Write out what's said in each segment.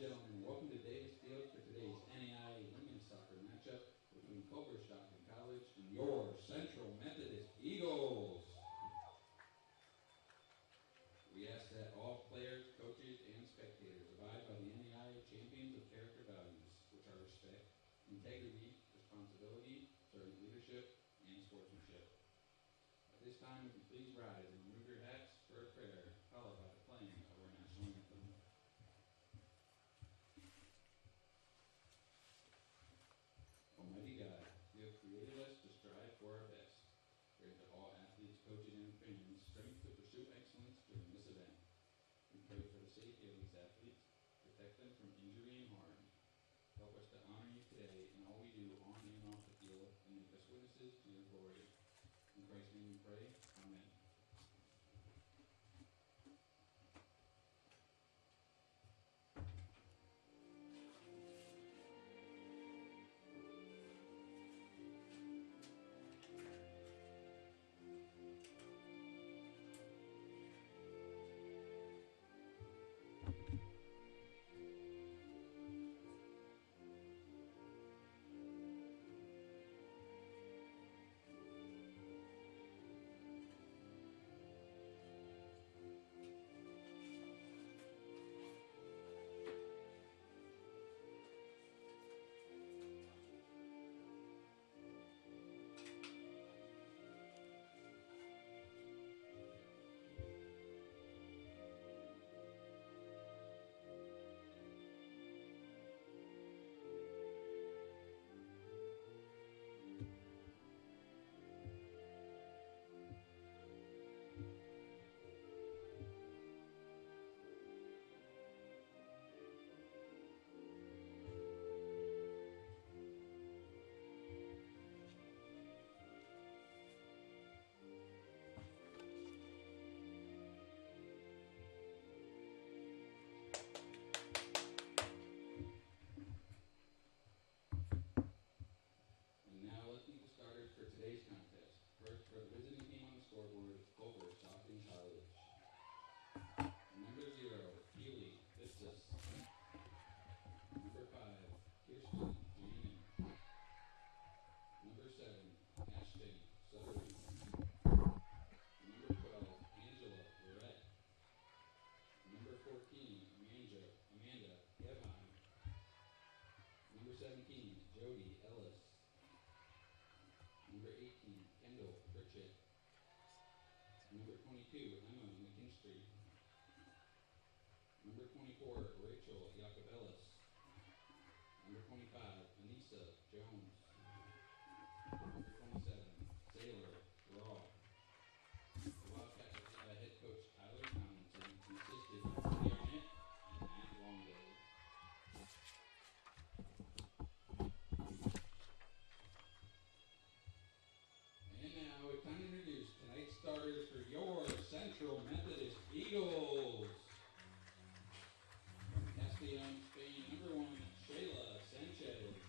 gentlemen, welcome to Davis Field for today's NAIA women's soccer matchup between Culver, Stockton College and your Central Methodist Eagles. We ask that all players, coaches, and spectators abide by the NAIA champions of character values, which are respect, integrity, responsibility, servant leadership, and sportsmanship. At this time, would you please rise and remove your hats for a prayer, followed by the playing of our national anthem. Almighty God, you have created us to strive for our best. Grant to all athletes, coaches, and fans strength to pursue excellence during this event. We pray for the safety of these athletes, protect them from injury and harm. Help us to honor you today in all we do on and off the field, and make us witnesses to your glory. In Christ's name we pray. Amen. For today's contest. First, for the visiting team on the scoreboard, Culver, Stockton College. Number 0, Healy, Vistas. Number 5, Kirsten, Janin. Number 7, Ashton, Sutherland. Number 12, Angela, Lorette. Number 14, Amanda, Evheim. Number 17, Jody, Ellis. Number 18, Kendall, Pritchett. Number 22, Emma McKinstry. Number 24, Rachel Yacobelis. Number 25, Anissa Jones. Number 27, Sailor Raw. The Wildcat head coach Tyler Tomlinson insisted on Cody Arnett and Matt Longday. And now it's time to introduce tonight's starters for your Central Methodist Eagles. From Castellon, Spain, number 1, Shayla Sanchez.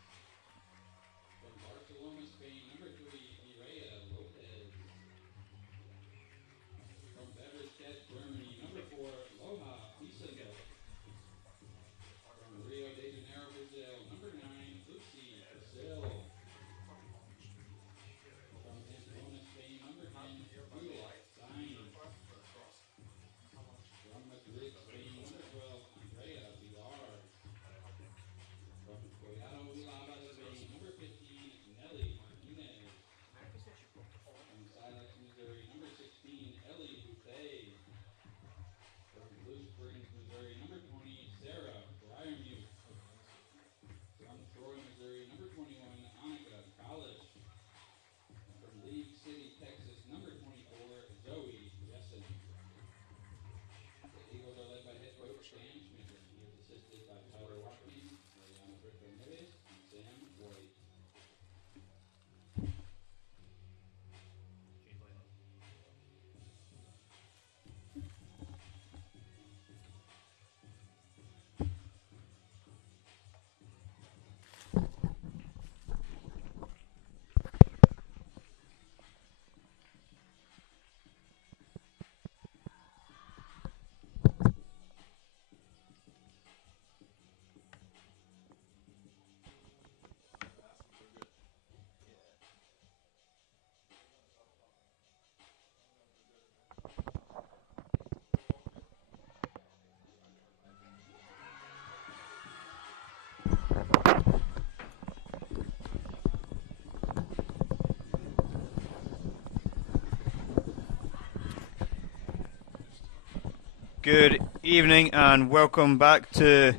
Good evening and welcome back to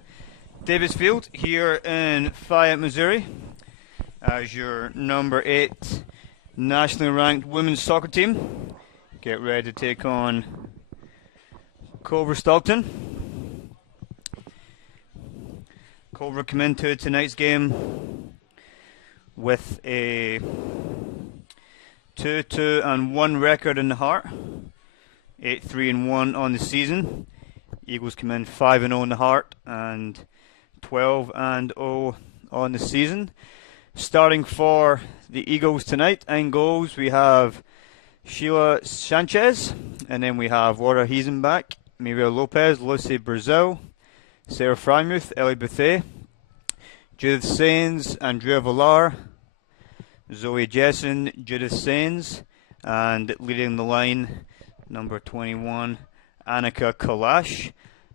Davis Field here in Fayette, Missouri, as your number 8 nationally ranked women's soccer team get ready to take on Culver Stockton. Culver come into tonight's game with a 2-2-1 record in the heart. 8-3-1 on the season. Eagles come in 5-0 in the heart and 12-0 on the season. Starting for the Eagles tonight in goals, we have Sheila Sanchez, and then we have Laura Hiesenbach, Muriel Lopez, Lucy Brazil, Sarah Frymuth, Ellie Bethea, Judith Sains, Andrea Villar, Zoe Jessen, Judith Sains, and leading the line, number 21, Annika Kalash.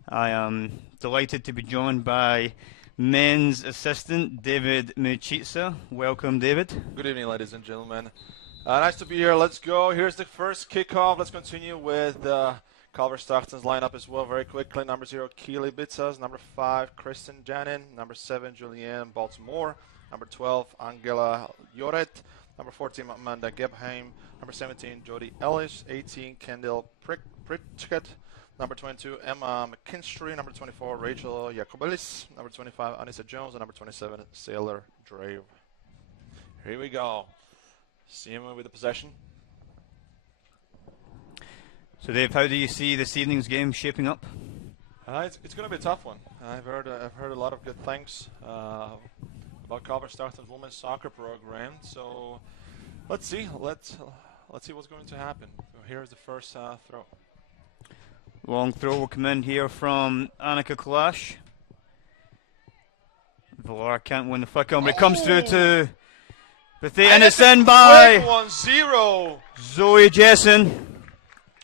I am delighted to be joined by men's assistant, David Muchitsa. Welcome, David. Good evening, ladies and gentlemen. Nice to be here. Let's go. Here's the first kickoff. Let's continue with Culver Stockton's lineup as well very quickly. Number 0, Keely Bitzas. Number 5, Kristen Janin. Number 7, Julianne Baltimore. Number 12, Angela Joret. Number 14, Amanda Gebheim. Number 17, Jody Ellis. 18, Kendall Pritchett. Number 22, Emma McKinstry. Number 24, Rachel Jacobelis. Number 25, Anissa Jones. And number 27, Sailor Drave. Here we go. Siema with the possession. So, Dave, how do you see this evening's game shaping up? It's going to be a tough one. I've heard a lot of good things about Culver Stockton's women's soccer program. So let's see. Let's see what's going to happen. So here's the first throw. Long throw will come in here from Annika Kalash. Villar can't win the flick on, but it comes through to Bethea, and it's in by 1-0. Zoe Jessen.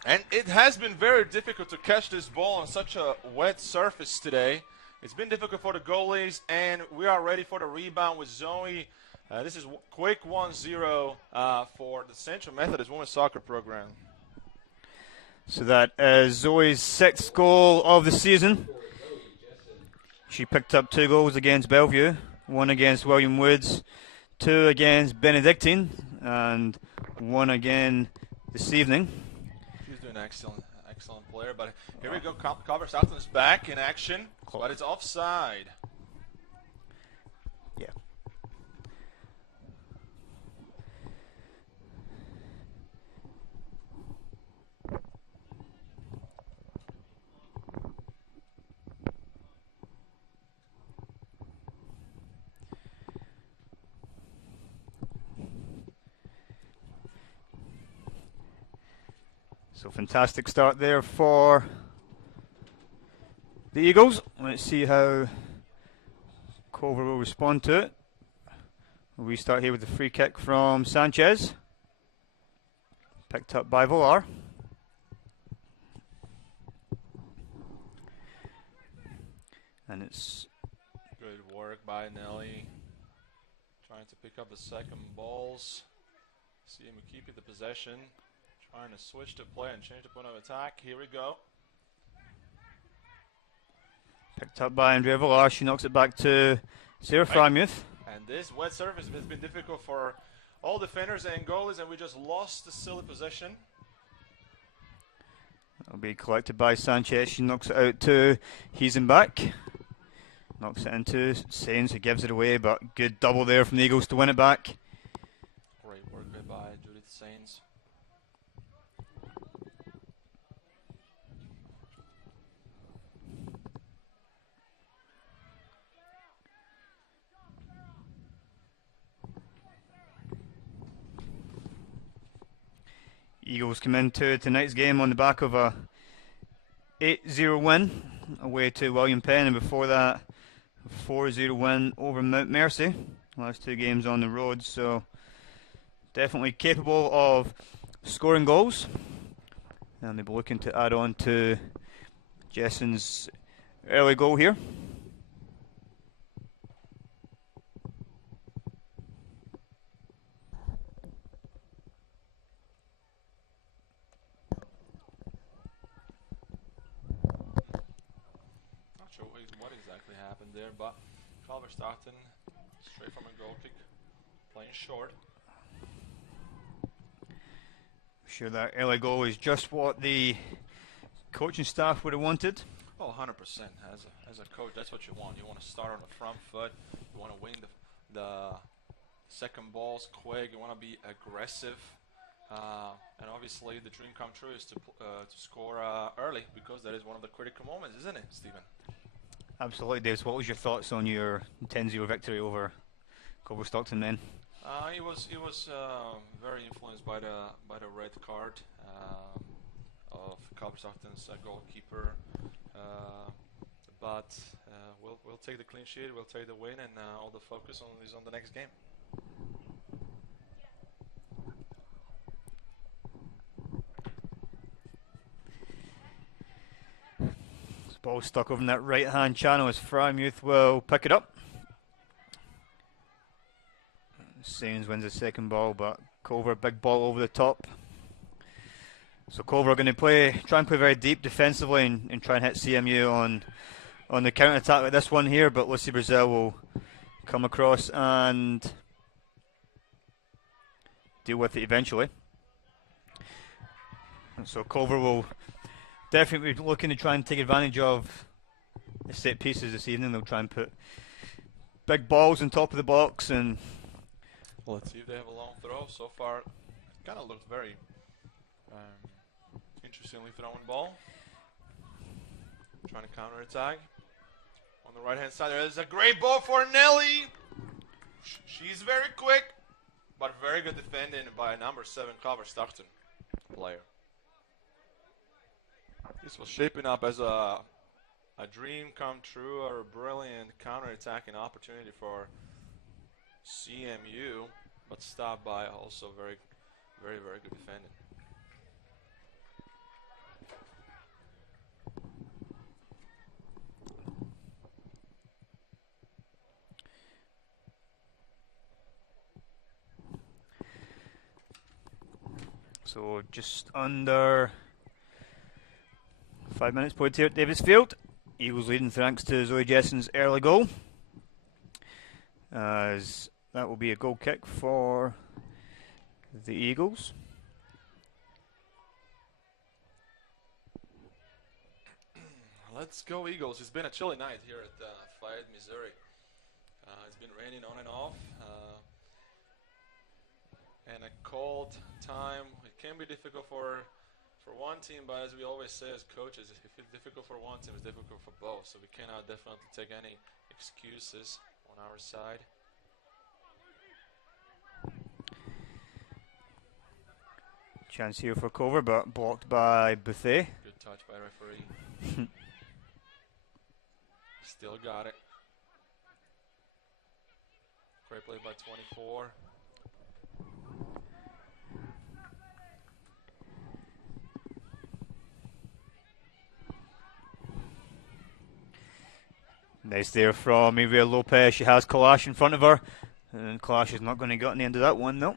And it has been very difficult to catch this ball on such a wet surface today. It's been difficult for the goalies, and we are ready for the rebound with Zoe. This is quick 1-0 for the Central Methodist Women's Soccer Program. So that is Zoe's 6th goal of the season. She picked up 2 goals against Bellevue, 1 against William Woods, 2 against Benedictine, and 1 again this evening. She's doing excellent player, but here we go. Culver Stockton is back in action, but it's offside. Yeah. So fantastic start there for the Eagles. Let's see how Culver will respond to it. We start here with the free kick from Sanchez. Picked up by Villar. And it's good work by Nelly. Trying to pick up the second balls. See him keep the possession. Trying to switch the play and change the point of attack. Here we go. Picked up by Andrea Villar. She knocks it back to Sarah Frymuth. And this wet surface has been difficult for all defenders and goalies, and we just lost the silly possession. It'll be collected by Sanchez. She knocks it out to Hiesenbach. Knocks it into Sains, who gives it away, but good double there from the Eagles to win it back. Great work by Judith Sains. Eagles come into tonight's game on the back of a 8-0 win away to William Penn, and before that 4-0 win over Mount Mercy. Last 2 games on the road, so definitely capable of scoring goals. And they'll be looking to add on to Jessen's early goal here. sure what exactly happened there, but Culver Stockton, straight from a goal kick, playing short. I'm sure that early goal is just what the coaching staff would have wanted. Oh, 100%. As a coach, that's what you want. You want to start on the front foot. You want to win the second balls quick. You want to be aggressive. And obviously, the dream come true is to score early, because that is one of the critical moments, isn't it, Stephen? Absolutely, Dave. What was your thoughts on your 10-0 victory over Culver Stockton then? He was very influenced by the red card of Culver Stockton's goalkeeper. But we'll take the clean sheet, we'll take the win, and all the focus is on the next game. Ball stuck over in that right hand channel as Frymouth will pick it up. Sains wins the second ball, but Culver, big ball over the top. So Culver are going to try and play very deep defensively and try and hit CMU on the counter attack like this one here, but Lucy Brazil will come across and deal with it eventually. And so Culver will definitely be looking to try and take advantage of the set pieces this evening. They'll try and put big balls on top of the box, and let's see if they have a long throw. So far, it kind of looked very interestingly thrown ball. Trying to counter attack. On the right hand side, there is a great ball for Nelly. She's very quick, but very good defending by number 7 Culver Stockton player. This was shaping up as a dream come true, or a brilliant counter-attacking opportunity for CMU, but stopped by also very, very, very good defending. so just under 5 minutes played here at Davis Field. Eagles leading thanks to Zoe Jessen's early goal, as that will be a goal kick for the Eagles. Let's go Eagles. It's been a chilly night here at Fayette, Missouri. It's been raining on and off, and a cold time. It can be difficult for one team, but as we always say as coaches, if it's difficult for one team, it's difficult for both. So we cannot definitely take any excuses on our side. Chance here for Culver, but blocked by Buffet. Good touch by referee. Still got it. Great play by 24. Nice there from Ivia Lopez. She has Kalash in front of her, and Kalash is not going to get on the end of that one, though.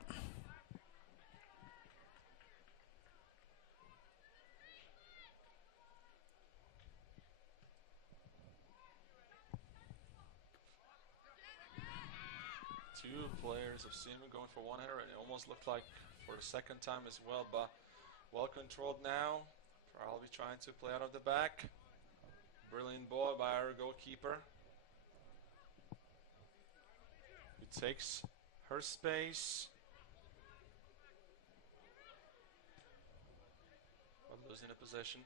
Two players of CMU going for one header, and it almost looked like for the second time as well, but well controlled now. Probably trying to play out of the back. Brilliant ball by our goalkeeper. He takes her space. But losing a possession.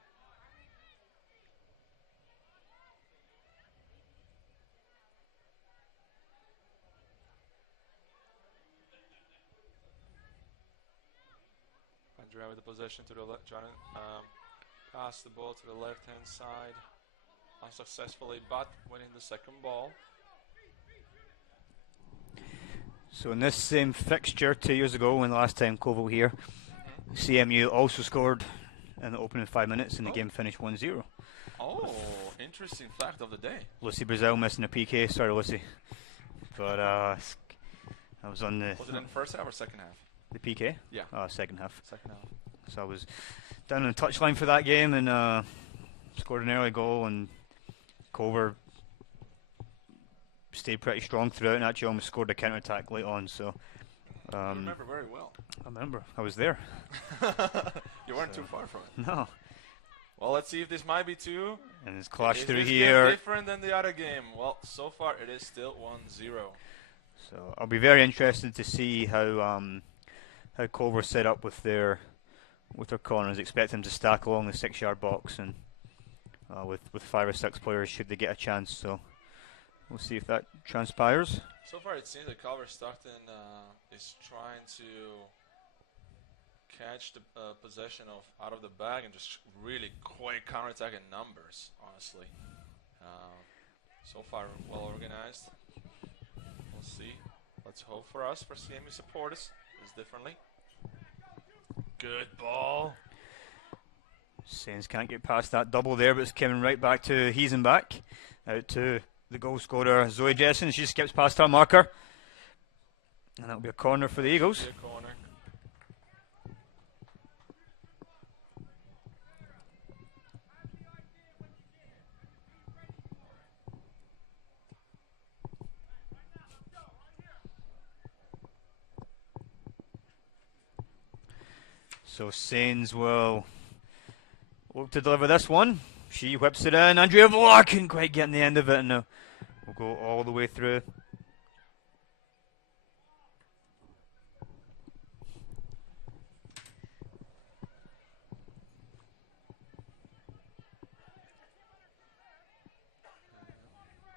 Andrea with the possession to the left, trying to pass the ball to the left-hand side. Unsuccessfully, but winning the second ball. So in this same fixture 2 years ago, when last time Culver were here, CMU also scored in the opening 5 minutes, and the game finished 1-0. Oh, interesting fact of the day. Lucy Brazil missing a PK. Sorry, Lucy. But I was on the... Was it in the first half or second half? The PK? Yeah. Second half. Second half. So I was down on the touchline for that game and scored an early goal and Culver stayed pretty strong throughout and actually almost scored a counter-attack late on. So You remember very well. I remember. I was there. You weren't too far from it. No. Well, let's see if this might be two. And it's clashed Is through this here. game different than the other game? Well, so far it is still 1-0. So I'll be very interested to see how Culver set up with their corners. Expect them to stack along the 6-yard box and with 5 or 6 players should they get a chance. So we'll see if that transpires. So far it seems that Culver Stockton is trying to catch the possession out of the bag and just really quick counterattack in numbers, honestly. So far well organized. We'll see. Let's hope for us, for CMU supporters, is differently. Good ball. Saints can't get past that double there, but it's coming right back to Hiesenbach. Out to the goal scorer, Zoe Jessen. She skips past her marker. And that'll be a corner for the Eagles. Good corner. So Saints will look to deliver this one. She whips it in. Andrea Vlock couldn't quite get in the end of it. And now we'll go all the way through.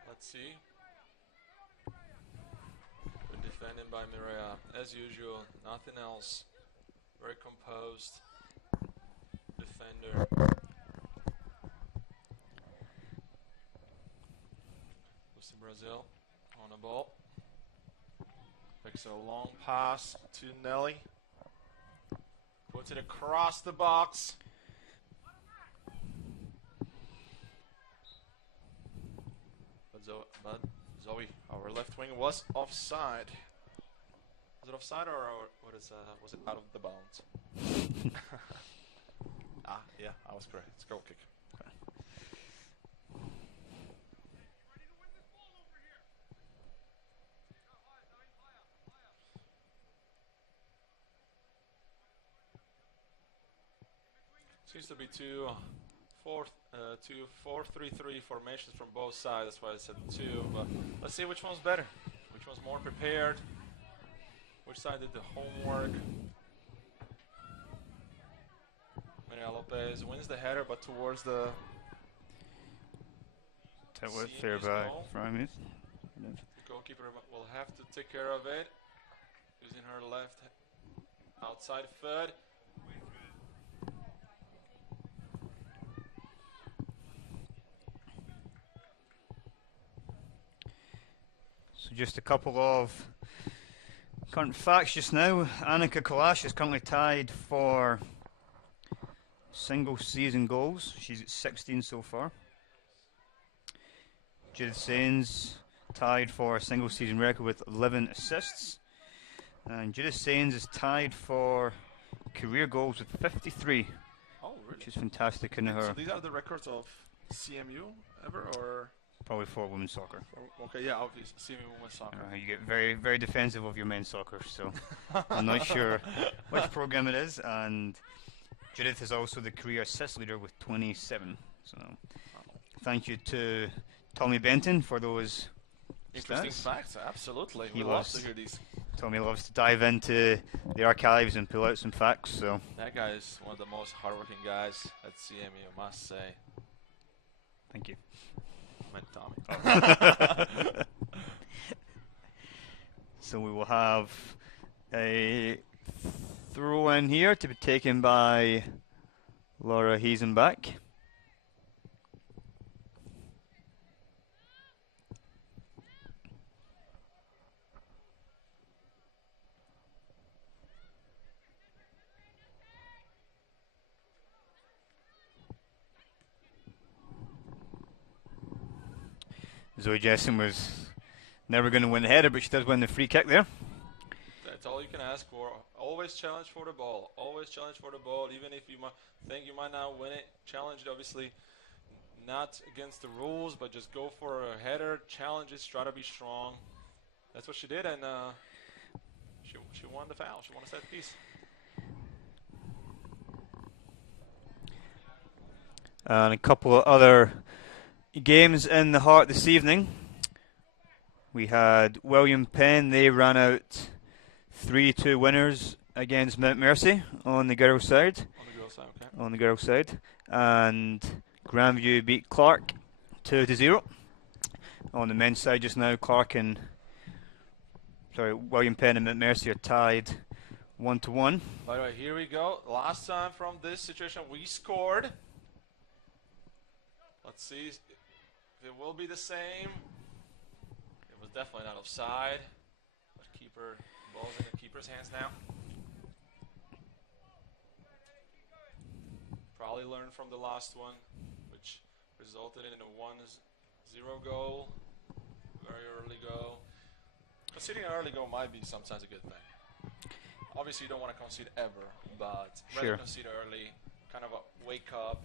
Let's see. Good defending by Mireya. As usual, nothing else. Very composed defender. Lucy Brazil on the ball. Makes a long pass to Nelly. Puts it across the box. But Zoe, our left wing, was offside. Was it offside or what is was it out of the bounds? Yeah, I was correct. It's goal kick. Seems to be two 4-3-3 formations from both sides. That's why I said 2. But let's see which one's better. Which one's more prepared. Which side did the homework? Maria Lopez wins the header, but towards the There by Framith. The goalkeeper will have to take care of it. Using her left outside foot. So just a couple of current facts just now. Annika Kalash is currently tied for single season goals. She's at 16 so far. Judith Sains tied for a single season record with 11 assists. And Judith Sains is tied for career goals with 53. Oh, really? Which is fantastic in her. So these are the records of CMU ever, or? Probably for women's soccer. Okay, yeah, obviously CMU women's soccer. You get very, very defensive of your men's soccer, so I'm not sure which program it is. And Judith is also the career assist leader with 27. So thank you to Tommy Benton for those interesting stats. facts. Absolutely, He we love loves to hear these. Tommy loves to dive into the archives and pull out some facts. So That guy is one of the most hardworking guys at CMU, I must say. thank you. I meant Tommy. So we will have a throw in here to be taken by Laura Hiesenbach. Zoe Jessen was never going to win the header, but she does win the free kick there. That's all you can ask for. Always challenge for the ball. Always challenge for the ball. Even if you might think you might not win it, challenge it. Obviously, not against the rules, but just go for a header, challenges, try to be strong. That's what she did, and she won the foul. She won a set piece. And a couple of other games in the Heart this evening. We had William Penn. They ran out 3-2 winners against Mount Mercy on the girls' side. On the girls' side, okay. On the girls' side. And Grandview beat Clark 2-0. On the men's side just now, William Penn and Mount Mercy are tied 1-1. By the way, here we go. Last time from this situation, we scored. Let's see if it will be the same. It was definitely not offside. But ball's in the keeper's hands now. Probably learned from the last one, which resulted in a 1-0 goal. Very early goal. Conceding an early goal might be sometimes a good thing. Obviously, you don't want to concede ever, but rather concede early, kind of a wake up.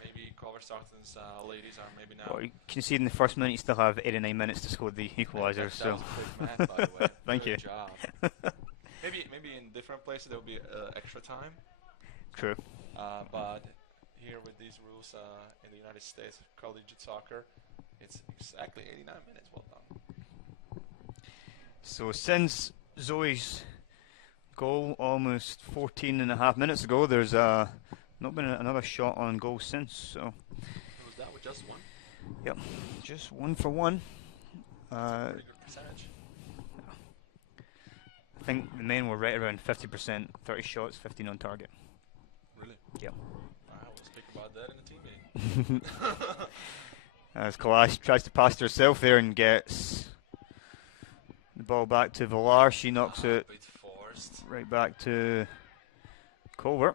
Maybe Culver Stockton's ladies are maybe now. Well, you concede in the first minute, you still have 89 minutes to score the equaliser. That was a quick math, by the way. Thank Good you. job. Maybe in different places there will be extra time. True. But here with these rules in the United States, collegiate soccer, it's exactly 89 minutes. Well done. So since Zoe's goal almost 14 and a half minutes ago, there's not been another shot on goal since. So Was that with just one? Yep, just 1 for 1. That's a pretty good percentage. I think the men were right around 50%, 30 shots, 15 on target. Really? Yep. Alright, we'll speak about that in the team meeting. As Kalash tries to pass to herself there and gets the ball back to Villar, she knocks it Bit forced. right back to Culver.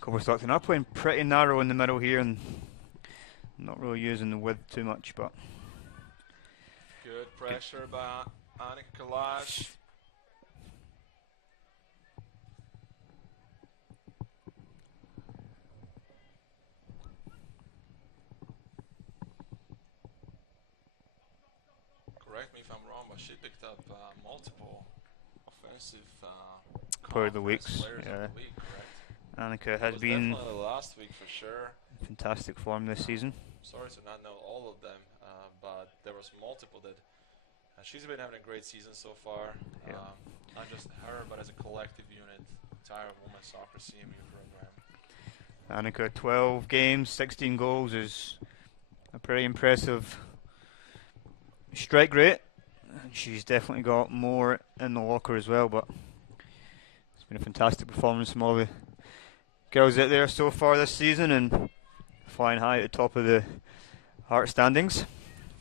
Culver Stockton are playing pretty narrow in the middle here and not really using the width too much, but Good pressure by Annika Kalash. Correct me if I'm wrong, but she picked up multiple offensive Player of the weeks, players yeah. of the week, correct? Annika It has was been definitely last week for sure. fantastic form this season. Sorry to not know all of them, but there was multiple that she's been having a great season so far. Yeah. Not just her, but as a collective unit, entire women's soccer CMU program. Annika, 12 games, 16 goals is a pretty impressive strike rate. She's definitely got more in the locker as well, but it's been a fantastic performance from all the girls out there so far this season and flying high at the top of the Heart standings.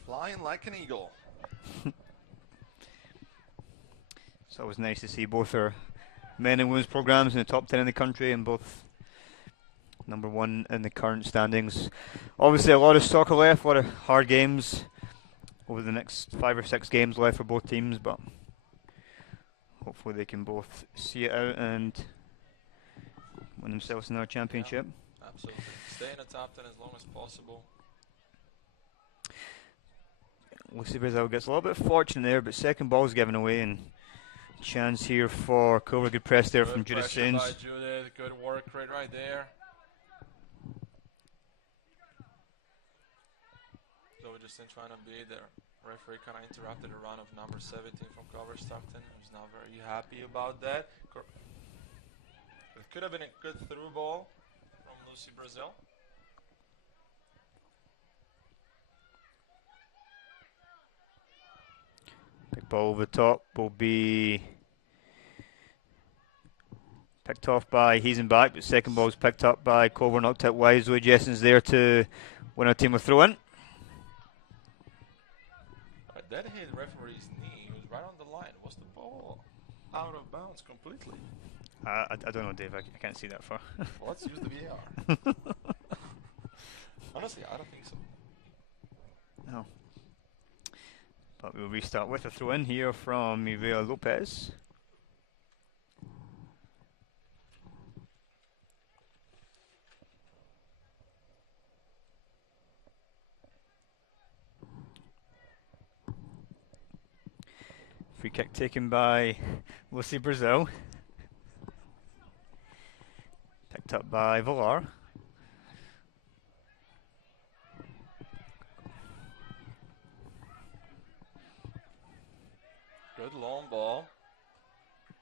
Flying like an eagle. It's always nice to see both our men and women's programs in the top 10 in the country and both number 1 in the current standings. Obviously a lot of soccer left, a lot of hard games over the next 5 or 6 games left for both teams, but hopefully they can both see it out and win themselves another championship. Yeah, absolutely. Stay in the top 10 as long as possible. Lucy Brazil gets a little bit fortunate there, but second ball's given away and chance here for Culver. Good press there from Judith pressure Sains. by Judith. Good work rate right there. So we're just trying to be there. Referee kind of interrupted the run of number 17 from Culver Stockton. Who's not very happy about that. It could have been a good through ball from Lucy Brazil. Big ball over the top will be picked off by Hiesenbach, but second ball is picked up by Culver, knocked out wide. Zoe Jessen's there to win our team a throw in. That hit referee's knee. He was right on the line. Was the ball out of bounds completely? I don't know, Dave. I can't see that far. Well, let's use the VAR. Honestly, I don't think so. No. But we'll restart with a throw in here from Mivea Lopez. Free kick taken by Lucy Brazil. Picked up by Villar. Good long ball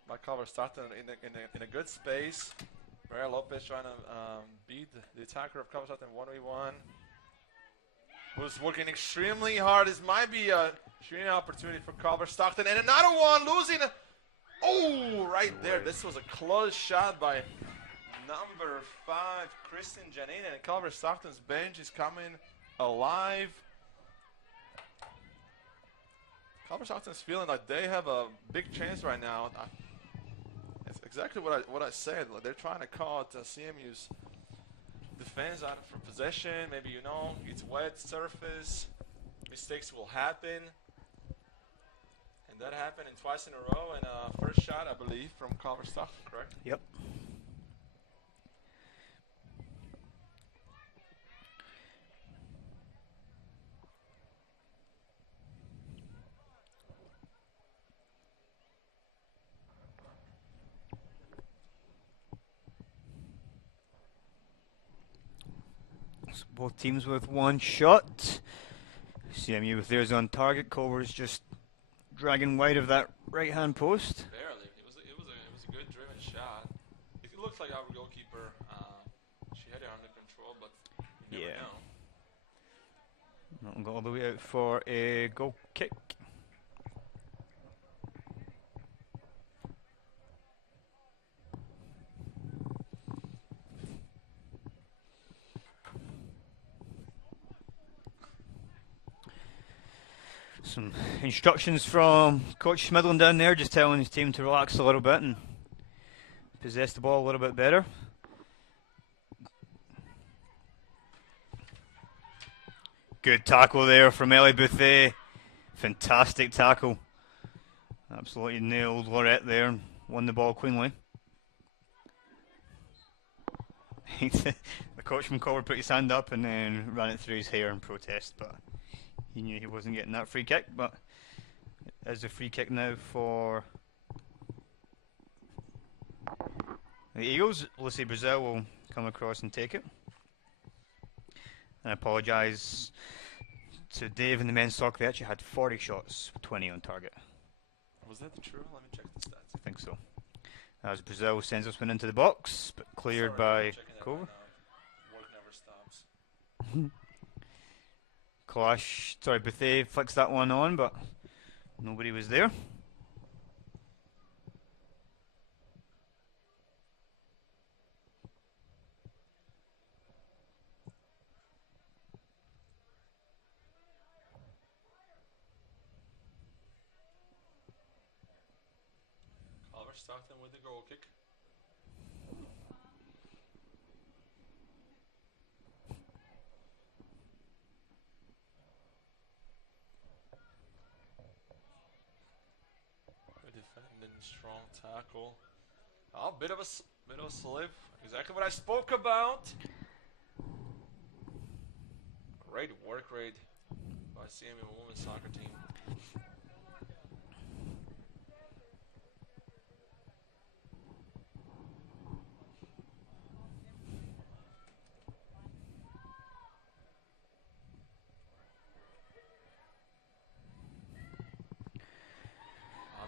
by Culver. Stockton in a good space. Maria Lopez trying to beat the attacker of Culver Stockton 1v1. Who's working extremely hard. This might be a shooting opportunity for Culver Stockton. And another one losing. Oh, right there. This was a close shot by number 5, Kristen Janine. And Culver Stockton's bench is coming alive. Culver Stockton's feeling like they have a big chance right now. It's exactly what I said. They're trying to call it CMU's defense out for possession. Maybe, you know, it's wet surface. Mistakes will happen. And that happened twice in a row. And first shot, I believe, from Culver Stockton, correct? Yep. So both teams with one shot. CMU with theirs on target. Culver's just dragging wide of that right-hand post. Barely. It was a good driven shot. It looked like our goalkeeper. She had it under control, but you never know. That'll go all the way out for a goal kick. Some instructions from Coach Smidlin down there, just telling his team to relax a little bit and possess the ball a little bit better. Good tackle there from Ellie Bouthé. Fantastic tackle. Absolutely nailed Lorette there and won the ball cleanly. The coach from Culver put his hand up and then ran it through his hair in protest, but he knew he wasn't getting that free kick. But as a free kick now for the Eagles, Lucy Brazil will come across and take it. I apologise to Dave in the men's soccer. They actually had 40 shots, 20 on target. Was that true? Let me check the stats. I think so. As Brazil sends this one into the box, but cleared by Culver. Work never stops. Clash, sorry, Bouthé flicks that one on, but nobody was there. Culver Stockton with the goal kick. Good defending, strong tackle. Oh, bit of a slip. Exactly what I spoke about. Great work rate by CMU women's soccer team.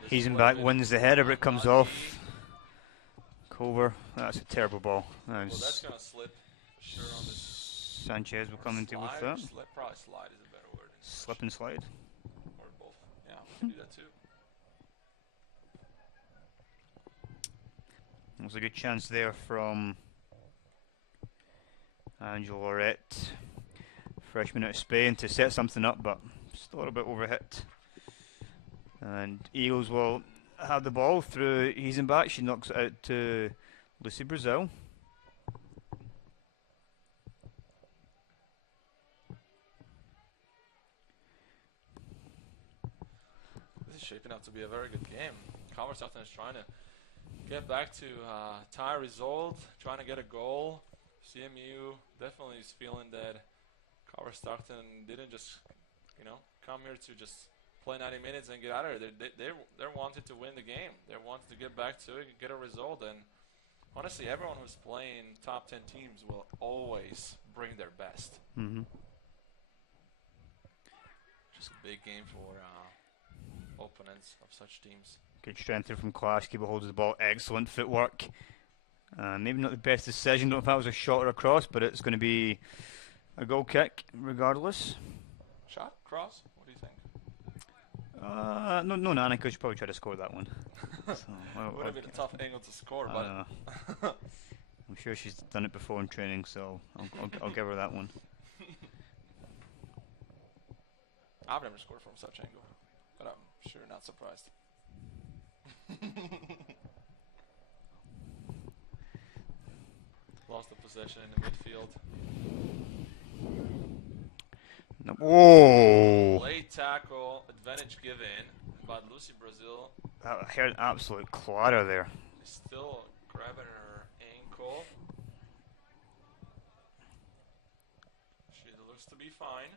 He's in back, wins the header, but it comes off. Culver, that's a terrible ball. Well, that's going to slip for sure on this. Sanchez will come into with that. Probably slide is a better word. Slip and slide. Or both. Yeah, we can do that too. There's a good chance there from Angela Lorette, freshman out of Spain, to set something up, but just a little bit overhit. And Eagles will have the ball through Hiesenbach. She knocks it out to Lucy Brazil. This is shaping up to be a very good game. Culver Stockton is trying to get back to tie result, trying to get a goal. CMU definitely is feeling that Culver Stockton didn't just, come here to just play 90 minutes and get out of there. They're wanting to win the game. They're wanting to get back to it, get a result. And honestly, everyone who's playing top 10 teams will always bring their best. Mm-hmm. Just a big game for opponents of such teams. Good strength there from Clash. Keeper holds the ball. Excellent footwork. Maybe not the best decision. Don't know if that was a shot or a cross, but it's going to be a goal kick regardless. Shot? Cross? What do you think? No, Nanika should probably try to score that one. So, would have been a tough angle to score, but I'm sure she's done it before in training, so I'll give her that one. I've never scored from such angle, but I'm sure not surprised. Lost the possession in the midfield. Whoa! Late tackle, advantage given, but Lucy Brazil. I heard an absolute clatter there. Is still grabbing her ankle. She looks to be fine.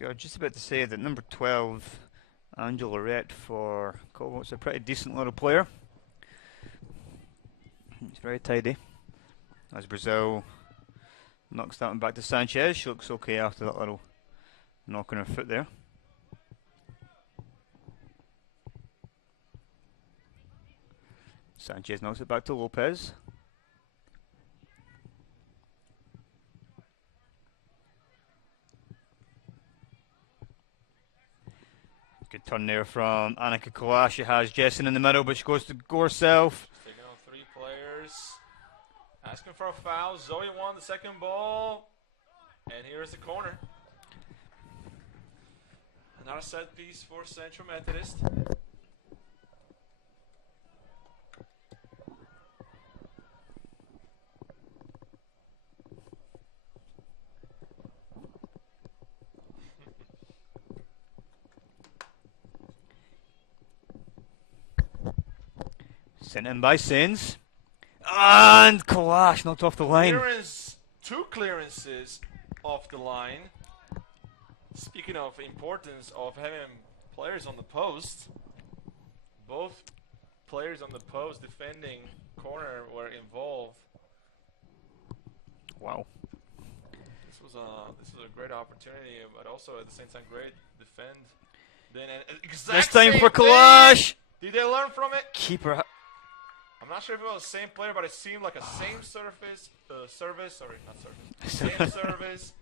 I was just about to say that number 12, Angela Lorette for Culver, it's a pretty decent little player. It's very tidy. As Brazil knocks that one back to Sanchez, she looks okay after that little knock on her foot there. Sanchez knocks it back to Lopez. Good turn there from Annika Kalash. She has Jessen in the middle, but she goes to go herself. Taking on 3 players. Asking for a foul. Zoe won the second ball. And here's the corner. Another set piece for Central Methodist. Sent in by Sins. And Kalash knocked off the line. Clearance, 2 clearances off the line. Speaking of importance of having players on the post, both players on the post defending corner were involved. Wow. This was a great opportunity, but also at the same time great defend. Then exact This time same for Kalash. thing. Did they learn from it? Keeper. I'm not sure if it was the same player, but it seemed like a same service. Same service,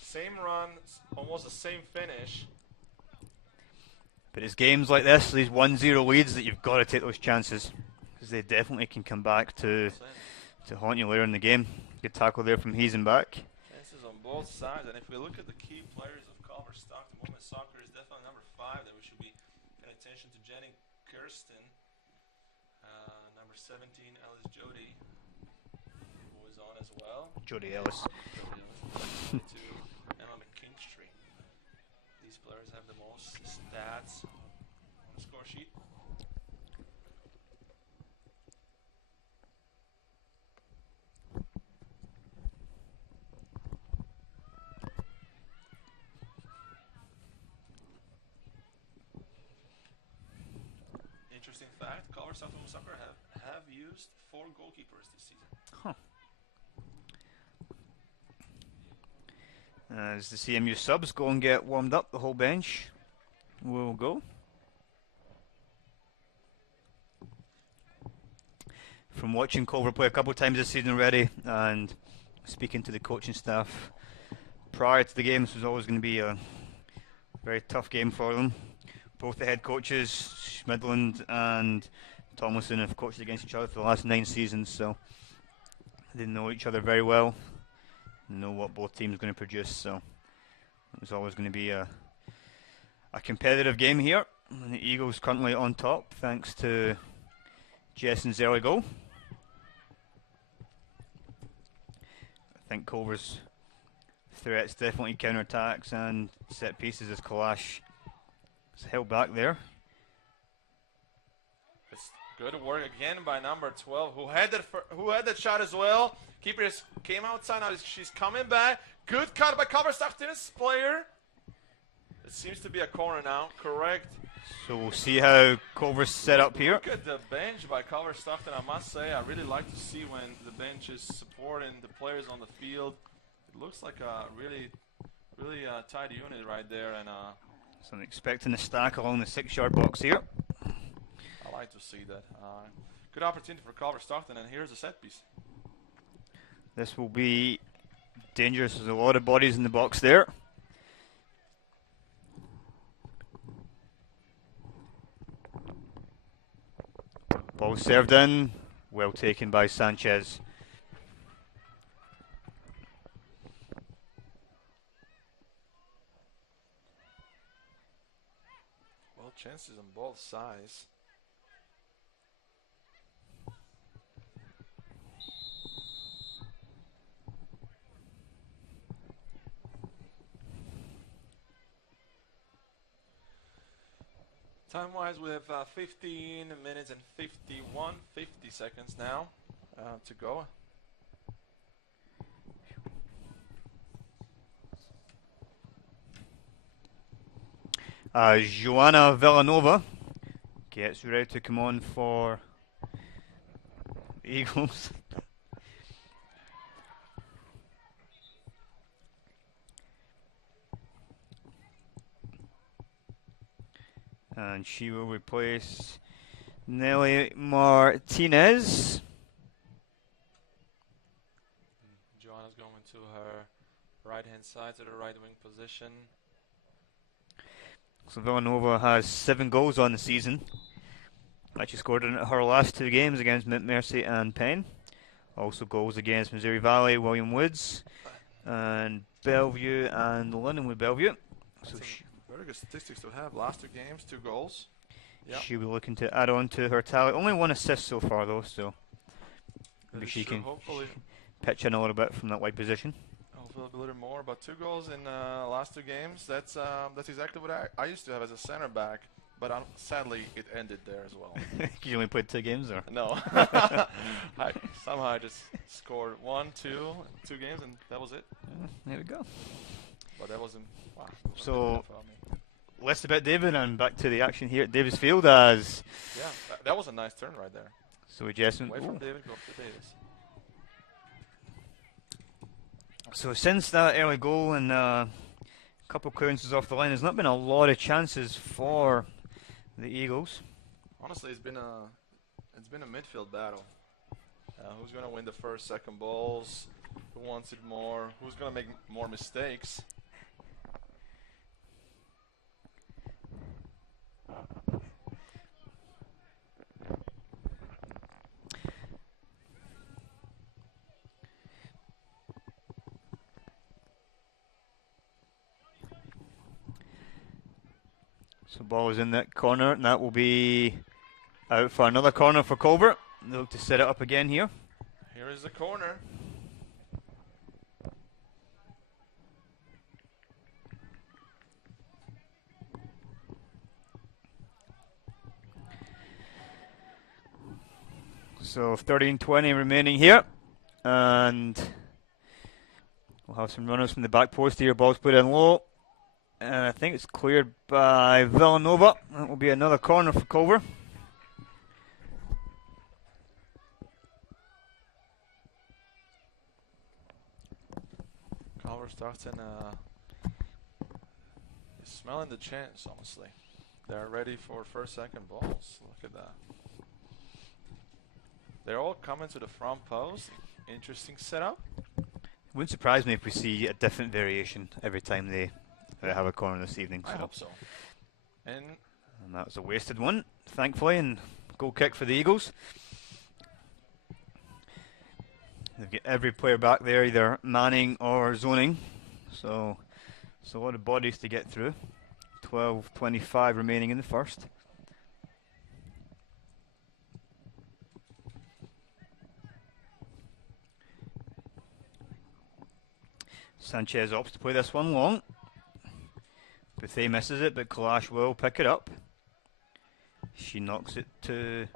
same run, almost the same finish. But it's games like this, these 1-0 leads, that you've got to take those chances, because they definitely can come back to haunt you later in the game. Good tackle there from Hiesenbach. Chances on both sides, and if we look at the key players of Culver Stockton women's soccer, is definitely number 5 that we should be paying attention to. Jenny Kirsten. Number 17, Alice Jody, who is on as well. Jody Ellis. To Emma McKinstry. These players have the most stats on the score sheet. Interesting fact, Culver Stockton Soccer have used 4 goalkeepers this season. Huh. As the CMU subs go and get warmed up, the whole bench will go. From watching Culver play a couple of times this season already and speaking to the coaching staff prior to the game, this was always going to be a very tough game for them. Both the head coaches, Schmidland and Tomlinson, have coached against each other for the last 9 seasons, so they know each other very well. They know what both teams are going to produce, so it was always going to be a competitive game here. And the Eagles currently on top, thanks to Jessen's early goal. I think Culver's threats definitely counter-attacks and set pieces as Kalash held back there. It's good work again by number 12, who had that shot as well. Keeper came outside. Now she's coming back. Good cut by Culver Stockton's player. It seems to be a corner now, correct. So we'll see how Culver's set up here. Look at the bench by Culver Stockton. I must say, I really like to see when the bench is supporting the players on the field. It looks like a really tight unit right there, and So I'm expecting a stack along the 6-yard box here. I like to see that. Good opportunity for Culver Stockton, and here's a set piece. This will be dangerous. There's a lot of bodies in the box there. Ball served in. Well taken by Sanchez. Well, chances on both sides. Time-wise, we have 15 minutes and 50 seconds now to go. Joanna Villanova gets ready to come on for the Eagles. And she will replace Nelly Martinez. Joanna's going to her right-hand side to the right wing position. So Villanova has 7 goals on the season. Actually scored in her last 2 games against Mount Mercy and Penn. Also goals against Missouri Valley, William Woods, and Bellevue and Lindenwood Bellevue. So very good statistics to have. Last 2 games, 2 goals. Yep. She'll be looking to add on to her tally. Only 1 assist so far though, so maybe she can hopefully pitch in a little bit from that wide position. Hopefully a little more, but 2 goals in last 2 games. That's exactly what I used to have as a center back, but sadly it ended there as well. You only played 2 games, or? No. Somehow I just scored 2 games, and that was it. There we go. But that wasn't. Wow. So, less about David and back to the action here at Davis Field as. Yeah, that was a nice turn right there. So adjustment. Away from David, go to Davis. So since that early goal and a couple clearances off the line, there's not been a lot of chances for the Eagles. Honestly, it's been a midfield battle. Who's going to win the first, second balls? Who wants it more? Who's going to make more mistakes? So ball is in that corner, and that will be out for another corner for Culver. They look to set it up again here. Here is the corner. So 13-20 remaining here, and we'll have some runners from the back post here. Ball's put in low, and I think it's cleared by Villanova. That will be another corner for Culver. Culver Stockton is smelling the chance, honestly. They're ready for first, second balls. Look at that. They're all coming to the front post. Interesting setup. It wouldn't surprise me if we see a different variation every time they have a corner this evening. I hope so. And that was a wasted one, thankfully, and goal kick for the Eagles. They've got every player back there, either manning or zoning. So it's a lot of bodies to get through. 12:25 remaining in the first. Sanchez opts to play this one long. Buffet misses it, but Kalash will pick it up. She knocks it to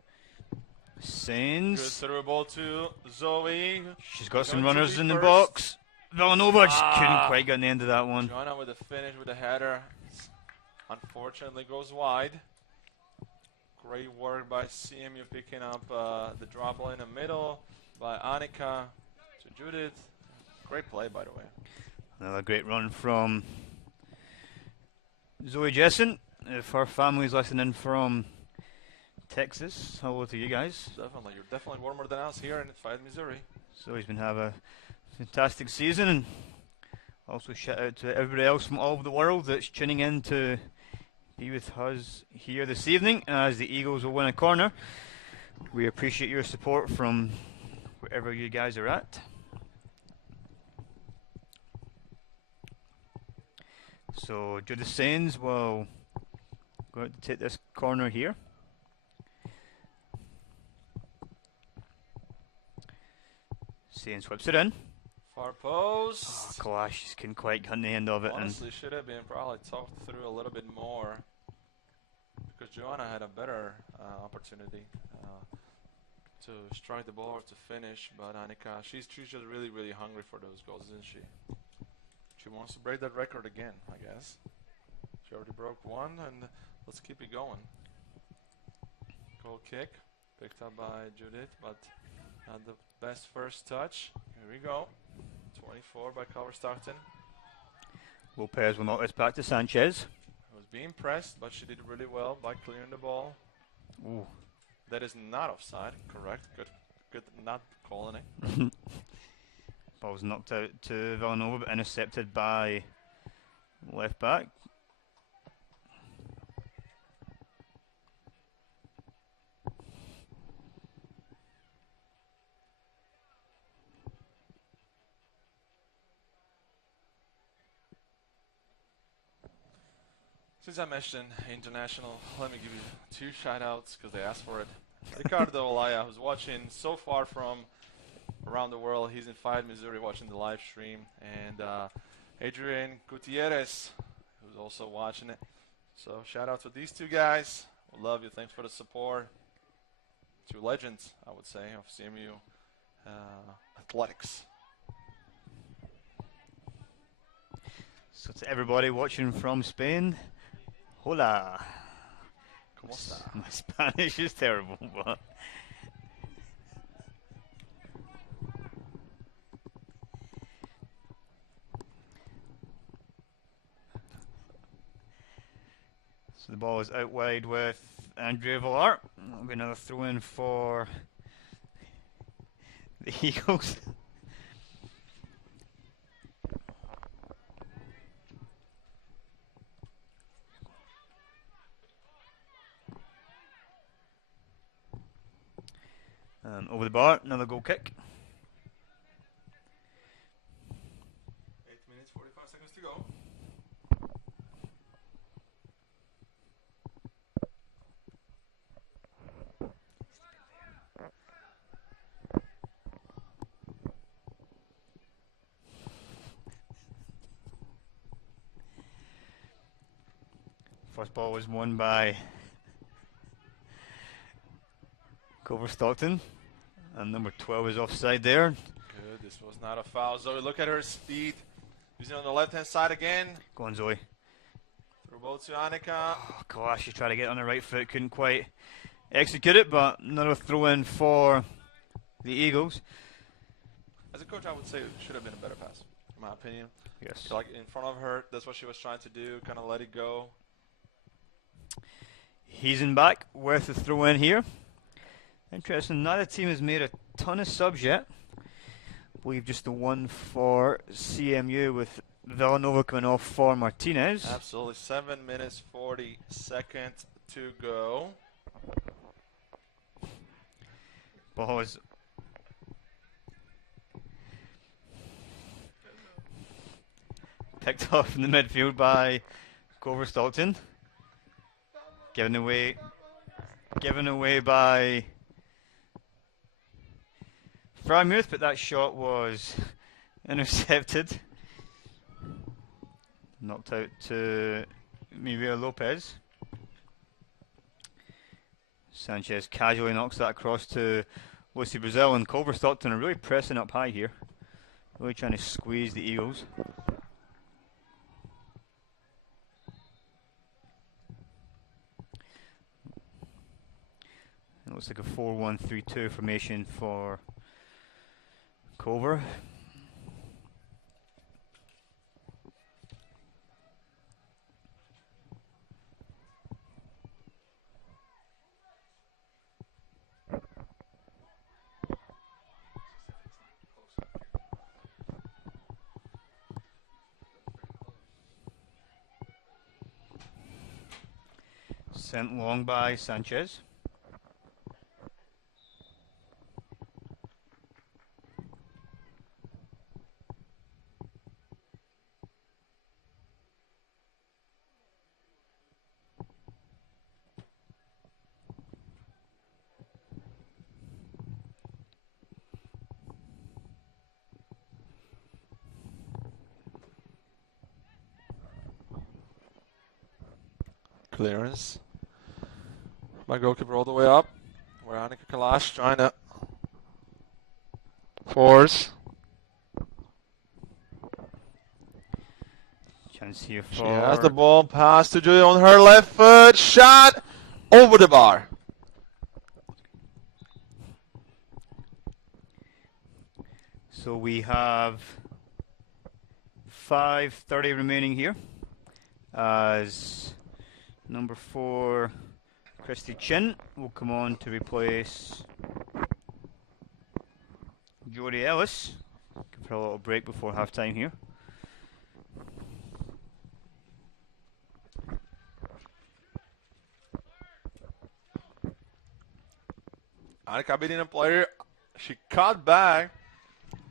Sains. good through ball to Zoe. She's got some Going to runners be in the first. box. Villanova just couldn't quite get on the end of that one. Joanna with the finish with the header. Unfortunately goes wide. Great work by CMU picking up the drop ball in the middle by Annika to Judith. Great play, by the way. Another great run from Zoe Jessen. If her family's listening from Texas, hello to you guys. Definitely. You're definitely warmer than us here in Fayette, Missouri. Zoe's been having a fantastic season, and also shout out to everybody else from all over the world that's tuning in to be with us here this evening as the Eagles will win a corner. We appreciate your support from wherever you guys are at. So Judith Sains will go out to take this corner here. Sains whips it in. Far post. Oh, gosh, just couldn't quite get the end of it. Honestly, should have been probably talked through a little bit more because Joanna had a better opportunity to strike the ball or to finish. But Annika, she's just really, really hungry for those goals, isn't she? She wants to break that record again, I guess. She already broke one, and let's keep it going. Goal kick, picked up by Judith, but not the best first touch. Here we go. 24 by Culver Stockton. Lopez will knock this back to Sanchez. Was being pressed, but she did really well by clearing the ball. Ooh. That is not offside, correct? Good not calling it. Ball's knocked out to Villanova, but intercepted by left back. Since I mentioned international, let me give you 2 shout-outs because they asked for it. Ricardo Olaya, who's watching so far from around the world. He's in Fayette, Missouri, watching the live stream. And Adrian Gutierrez, who's also watching it. So shout-out to these 2 guys. We love you. Thanks for the support. 2 legends, I would say, of CMU athletics. So to everybody watching from Spain, hola. ¿Cómo está? My Spanish is terrible, but so the ball is out wide with Andrea Villar. That'll be another throw in for the Eagles. And over the bar, another goal kick. 8 minutes, 45 seconds to go. First ball was won by Culver Stockton, and number 12 is offside there. Good, this was not a foul. Zoe, look at her speed. Using on the left-hand side again. Go on, Zoe. Through ball to Annika. Oh gosh, she tried to get on the right foot, couldn't quite execute it, but another throw in for the Eagles. As a coach, I would say it should have been a better pass, in my opinion. Yes. Like in front of her, that's what she was trying to do, kind of let it go. He's in back with the throw in here. Interesting, neither team has made a ton of subs yet. I believe just the one for CMU with Villanova coming off for Martinez. Absolutely. 7 minutes, 40 seconds to go. Ball is picked off in the midfield by Culver Stockton. Given away by Frymuth, but that shot was intercepted. Knocked out to Miguel Lopez. Sanchez casually knocks that across to Lucy Brazil, and Culver Stockton are really pressing up high here. Really trying to squeeze the Eagles. looks like a 4-1-3-2 formation for Culver. Sent long by Sanchez. Clearance. My goalkeeper all the way up. Where Annika Kalash trying to force. Chance here for... She has the ball. Pass to Julia on her left foot. Shot over the bar. So we have 5:30 remaining here, as number 4, Christy Chin, will come on to replace Jodie Ellis. Give her a little break before half-time here. Annika beating a player. She caught back.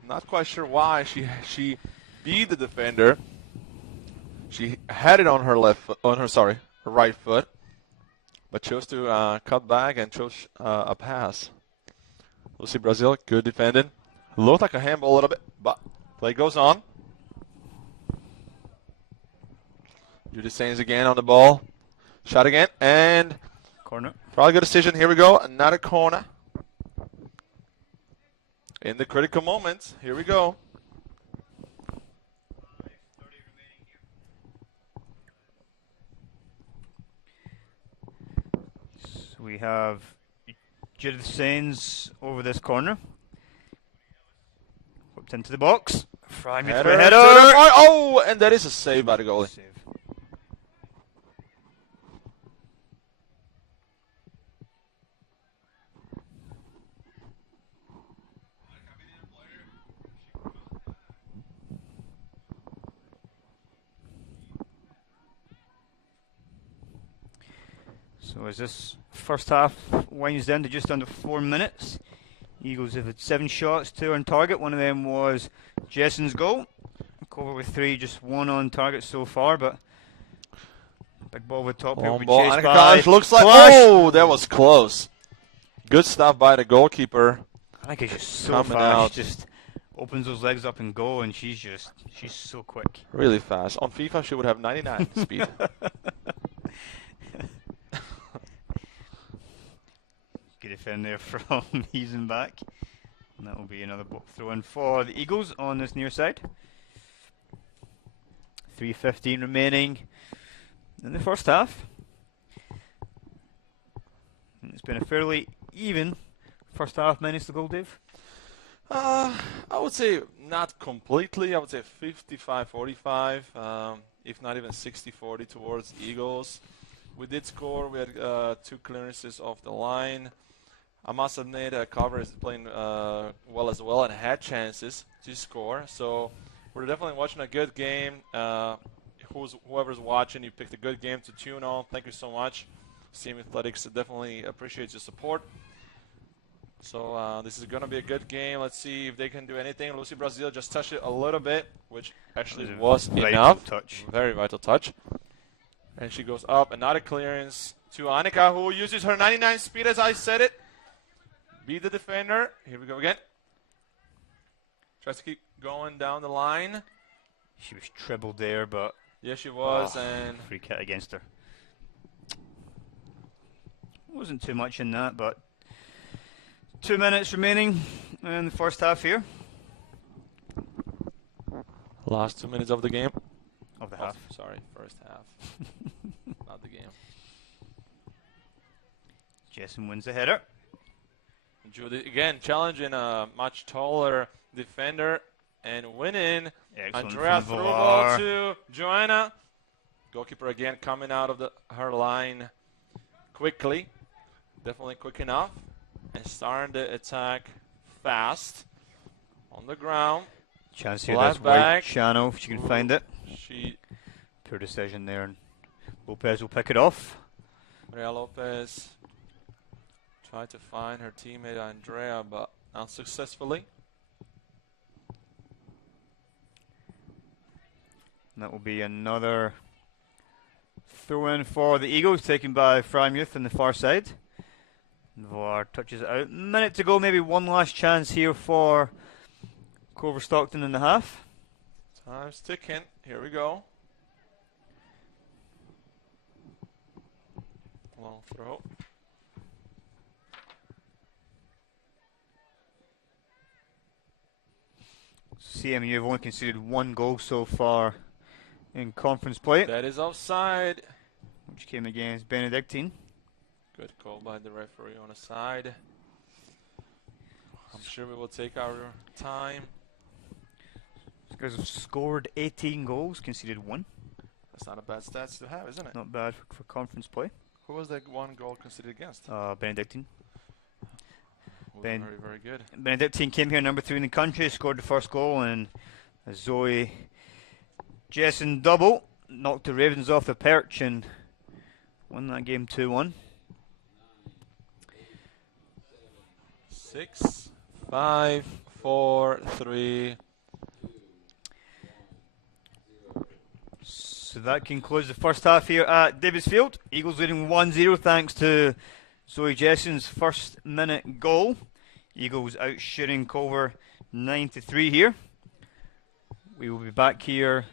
Not quite sure why. She beat the defender. She had it on her her right foot, but chose to cut back and chose a pass. Lucy Brazil, good defending. Looked like a handball a little bit, but play goes on. Judy Sainz again on the ball. Shot again, and Corner. probably good decision. Here we go, another corner. In the critical moments, here we go. So we have Judith Sainz over this corner. Whipped into the box. Frying with Header the header. Oh, and that is a save by the goalie. Save. So as this first half winds down to just under 4 minutes, Eagles have had 7 shots, 2 on target. One of them was Jessen's goal. Culver with 3, just 1 on target so far, but big ball with top here. Long We ball. chased Annika by Kalash looks like, Kalash. oh, that was close. Good stuff by the goalkeeper. I think it's just so Coming fast. out. She just opens those legs up and go, and she's so quick. Really fast. On FIFA, she would have 99 speed. Good defend there from Hiesenbach. And that will be another throw in for the Eagles on this near side. 3:15 remaining in the first half. And it's been a fairly even first half minus the goal, Dave. I would say not completely. I would say 55-45, if not even 60-40 towards Eagles. We did score. We had 2 clearances off the line. I must admit, Culver is playing well as well and had chances to score. So we're definitely watching a good game. Whoever's watching, you picked a good game to tune on. Thank you so much. CM Athletics definitely appreciates your support. So this is going to be a good game. Let's see if they can do anything. Lucy Brazil just touched it a little bit, which actually was enough. Touch. Very vital touch. And she goes up. Another clearance to Annika, who uses her 99 speed, as I said it. Beat the defender. Here we go again. Tries to keep going down the line. She was trebled there, but Yes, she was. And free kick against her. Wasn't too much in that, but 2 minutes remaining in the first half here. last 2 minutes of the game. Of the half. Sorry, first half. Not the game. Jessen wins the header. Judy again challenging a much taller defender and winning. Excellent Andrea from through ball Villar. to Joanna. Goalkeeper again coming out of her line quickly. Definitely quick enough. And starting the attack fast. On the ground. Chance here, Left that's right back. channel, if she can find it. She, Poor decision there. And Lopez will pick it off. Maria Lopez tried to find her teammate Andrea, but unsuccessfully. And that will be another throw in for the Eagles, taken by Frymuth on the far side. Villar touches it out. Minute to go, maybe one last chance here for Culver Stockton in the half. Time's ticking. Here we go. Long throw. CMU have only conceded one goal so far in conference play, That is offside. which came against Benedictine. Good call by the referee on the side. I'm sure we will take our time. These guys have scored 18 goals, conceded one. That's not a bad stats to have, isn't it? Not bad for conference play. Who was that one goal conceded against? Benedictine. Very, very good. Benedictine came here number 3 in the country, scored the first goal, and Zoe Jessen double knocked the Ravens off the perch and won that game 2-1. 6, 5, 4, 3. So that concludes the first half here at Davisfield. Eagles leading 1-0 thanks to Zoe Jessen's first minute goal. Eagles outshooting Culver 9-3 here. We will be back here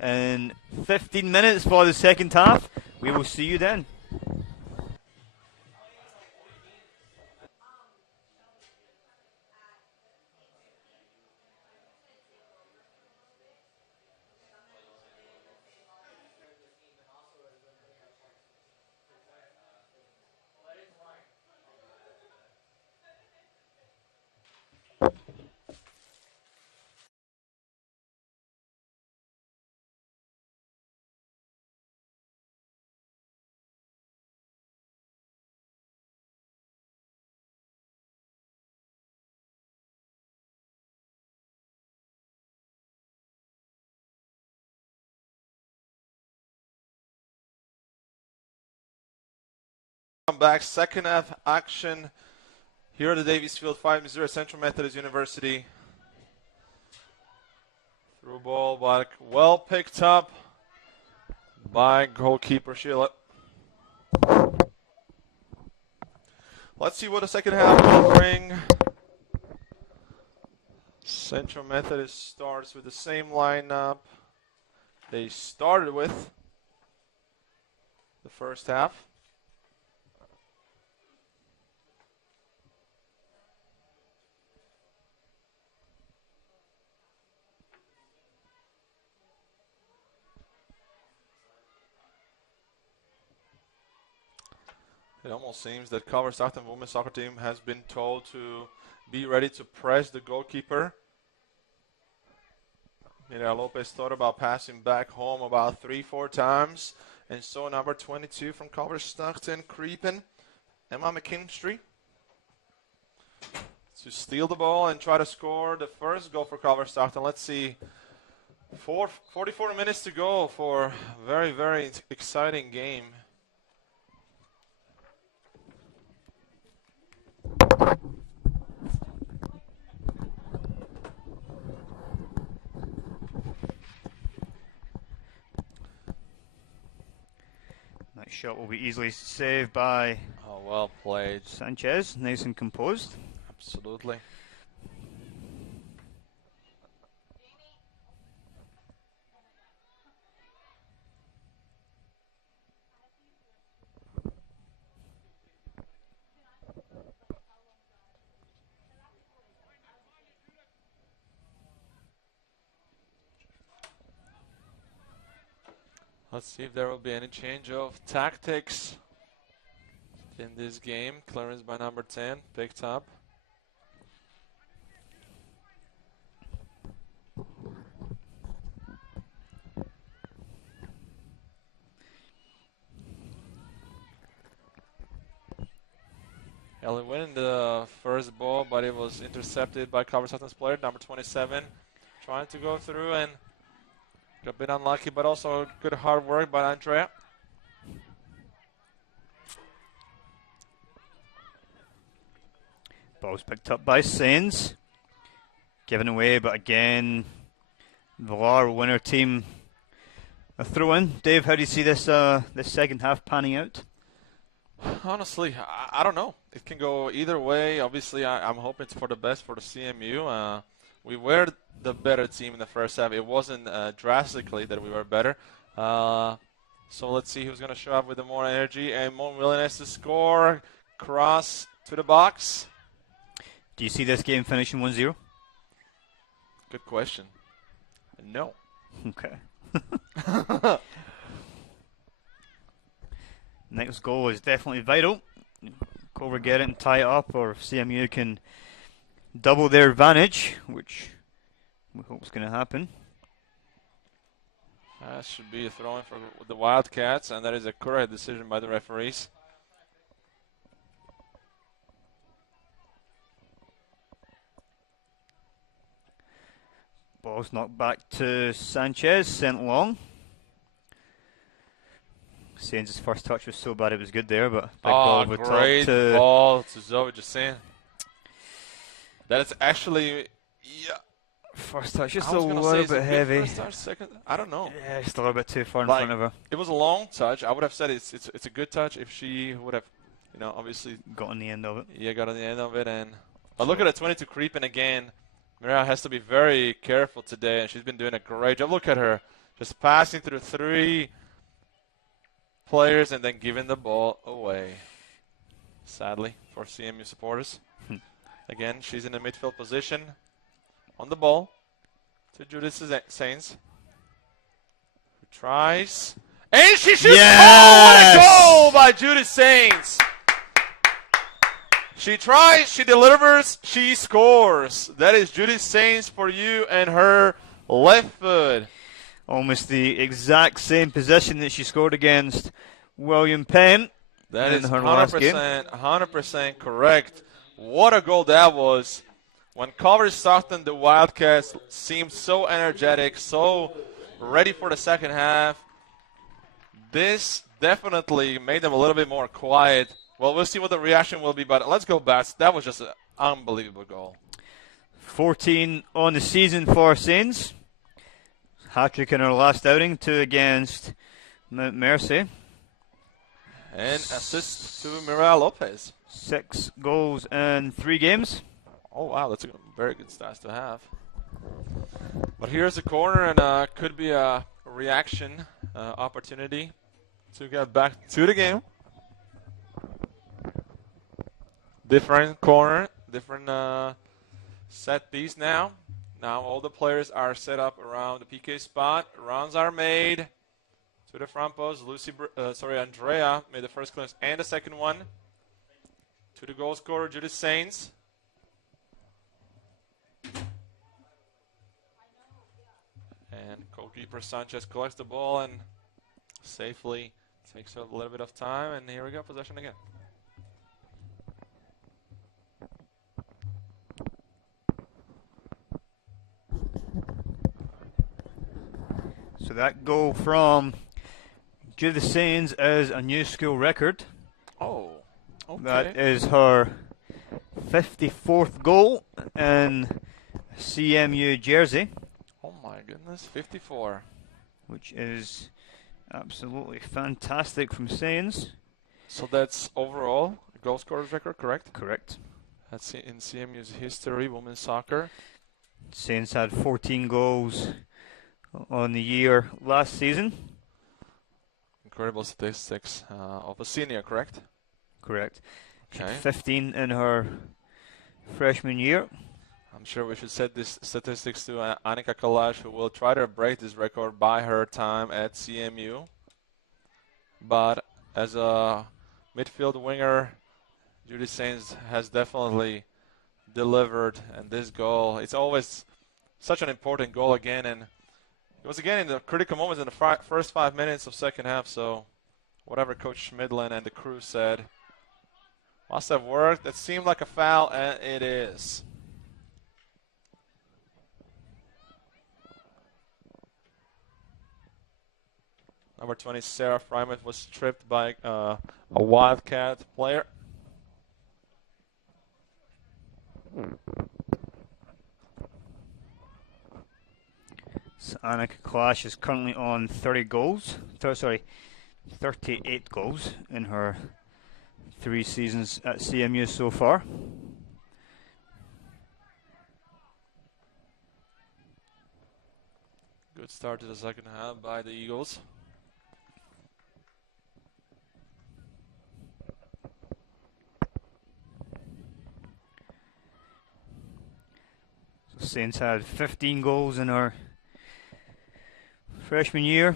in 15 minutes for the second half. We will see you then. Come back. Second half action here at the Davisfield 5-0 Central Methodist University. Through ball back. Well picked up by goalkeeper Sheila. Let's see what the second half will bring. Central Methodist starts with the same lineup they started with the first half. It almost seems that Culver Stockton women's soccer team has been told to be ready to press the goalkeeper. Mira Lopez thought about passing back home about 3-4 times. And so number 22 from Culver Stockton creeping, Emma McKinstry, to steal the ball and try to score the first goal for Culver Stockton. Let's see. 44 minutes to go for a very, very exciting game. That shot will be easily saved by Oh, well played. Sanchez, nice and composed. Absolutely. Let's see if there will be any change of tactics. in this game. Clearance by number 10, picked up. Ellie winning the first ball, but it was intercepted by Culver Stockton's player, number 27, trying to go through and got a bit unlucky, but also good hard work by Andrea. Ball's picked up by Sainz. Given away, but again, Villar winner team a throw in. Dave, how do you see this this second half panning out? Honestly, I don't know. It can go either way. Obviously, I'm hoping for the best for the CMU. We were the better team in the first half. It wasn't drastically that we were better. So let's see who's going to show up with the more energy and more willingness to score. Cross to the box. Do you see this game finishing 1-0? Good question. No. Okay. Next goal is definitely vital. Culver get it and tie it up, or CMU can double their advantage, which we hope is going to happen. That should be a throw-in for the Wildcats, and that is a correct decision by the referees. Ball's knocked back to Sanchez, sent long. Sainz' first touch was so bad it was good there, but big ball over top great to ball to Zoe Justin. That is actually, first touch, just I a was gonna say, little is it bit good heavy. First touch, second, I don't know. Yeah, just a little bit too far in Like, front of her. It was a long touch. I would have said it's a good touch if she would have, obviously. Got on the end of it. Yeah, got on the end of it. But look at the 22 creeping again. Mireille has to be very careful today, and she's been doing a great job. Look at her, just passing through 3 players and then giving the ball away. Sadly for CMU supporters. Again, she's in the midfield position on the ball to Judith Sainz, who tries, and she shoots. Yes! Oh, what a goal by Judith Sainz! She tries, she delivers, she scores. That is Judith Sainz for you and her left foot. Almost the exact same position that she scored against William Penn. That in is her last game. 100% correct. What a goal that was. When Culver Stockton, the Wildcats, seemed so energetic, so ready for the second half, this definitely made them a little bit more quiet. Well, we'll see what the reaction will be, but let's go Bats. That was just an unbelievable goal. 14 on the season for Sainz. Hat-trick in her last outing, 2 against Mount Mercy. And assist to Mireille Lopez. 6 goals in 3 games. Oh, wow, that's a very good stats to have. But here's the corner, and could be a reaction opportunity to get back to the game. Different corner, different set piece now. Now all the players are set up around the PK spot. Runs are made to the front post. Andrea made the first clearance and the second one. To the goal scorer, Judith Sainz. And goalkeeper Sanchez collects the ball and safely takes a little bit of time. And here we go, possession again. So that goal from Judith Sainz is a new school record. Oh, okay. That is her 54th goal in CMU jersey. Oh my goodness, 54. Which is absolutely fantastic from Sainz. So that's overall goal scorer's record, correct? Correct. That's in CMU's history, women's soccer. Sainz had 14 goals on the year last season. Incredible statistics of a senior, correct? Correct. Okay. 15 in her freshman year. I'm sure we should set this statistics to Annika Kalash, who will try to break this record by her time at CMU. But as a midfield winger Judy Sainz has definitely delivered, and this goal, it's always such an important goal again, and it was again in the critical moments in the first 5 minutes of second half, so whatever Coach Schmidlin and the crew said must have worked. That seemed like a foul, and it is. Number 20, Sarah Frymuth, was tripped by a Wildcat player. So Annika Clash is currently on 30 goals. 38 goals in her 3 seasons at CMU so far. Good start to the second half by the Eagles. So Saints had 15 goals in her freshman year,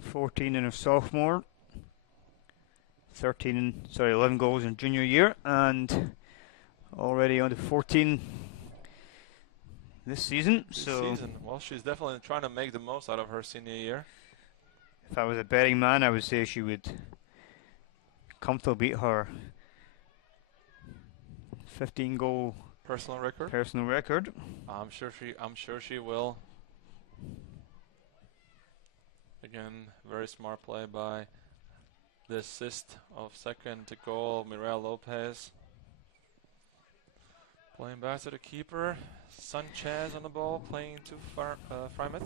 14 in her sophomore, 11 goals in junior year, and already on to 14 this season. Well, she's definitely trying to make the most out of her senior year. If I was a betting man, I would say she would comfortably beat her 15 goal personal record. I'm sure she will. Again, very smart play by the assist of second goal, Mireille Lopez. Playing back to the keeper, Sanchez on the ball, playing to Frymuth.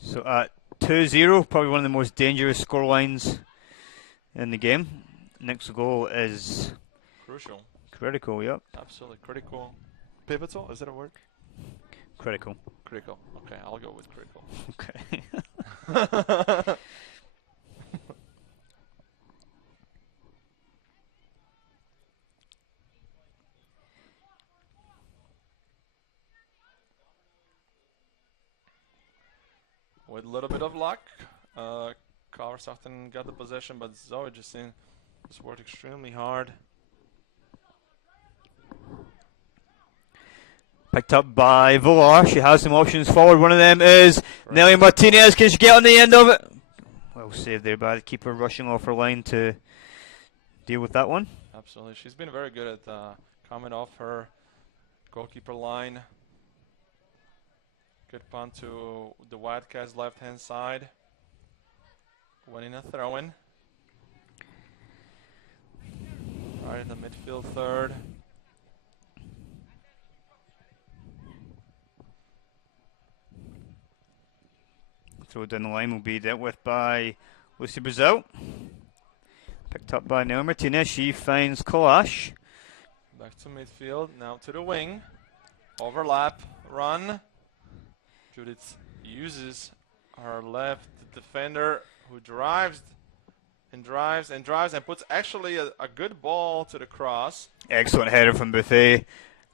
So at 2-0, probably one of the most dangerous score lines in the game. Next goal is critical, yep. Absolutely critical. Pivotal, is that a word? Critical. Okay, I'll go with critical. Okay. With a little bit of luck, Culver Stockton got the possession, but Zoe Justine just worked extremely hard. Picked up by Villar. She has some options forward. One of them is Nelly Martinez. Can she get on the end of it? Well saved there by the keeper, rushing off her line to deal with that one. Absolutely. She's been very good at coming off her goalkeeper line. Good punt to the Wildcats' left-hand side. Winning a throw-in. Right in the midfield third. Throw down the line will be dealt with by Lucy Brazil. Picked up by Nelly Martinez. She finds Kalash. Back to midfield. Now to the wing. Overlap. Run. Judith uses her left defender, who drives and puts actually a good ball to the cross. Excellent header from Buffet.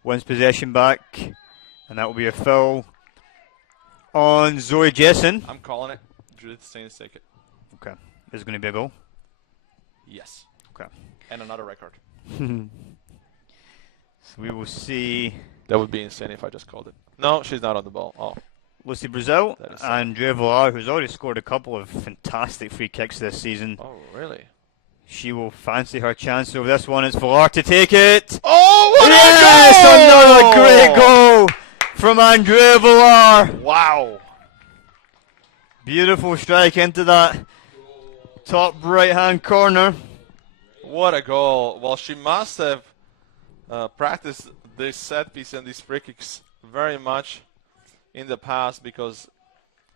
Wins possession back. And that will be a foul on Zoe Jessen. I'm calling it. Judith Sainz take it. Okay. Is it going to be a goal? Yes. Okay. And another record. So we will see. That would be insane if I just called it. No, she's not on the ball. Oh. Lucy Brazil and Andrea Villar, who's already scored a couple of fantastic free kicks this season. Oh, really? She will fancy her chance over this one. It's Villar to take it. Oh, what a goal! Another great goal from Andrea Villar. Wow. Beautiful strike into that top right-hand corner. What a goal. Well, she must have practiced this set piece and these free kicks very much in the past, because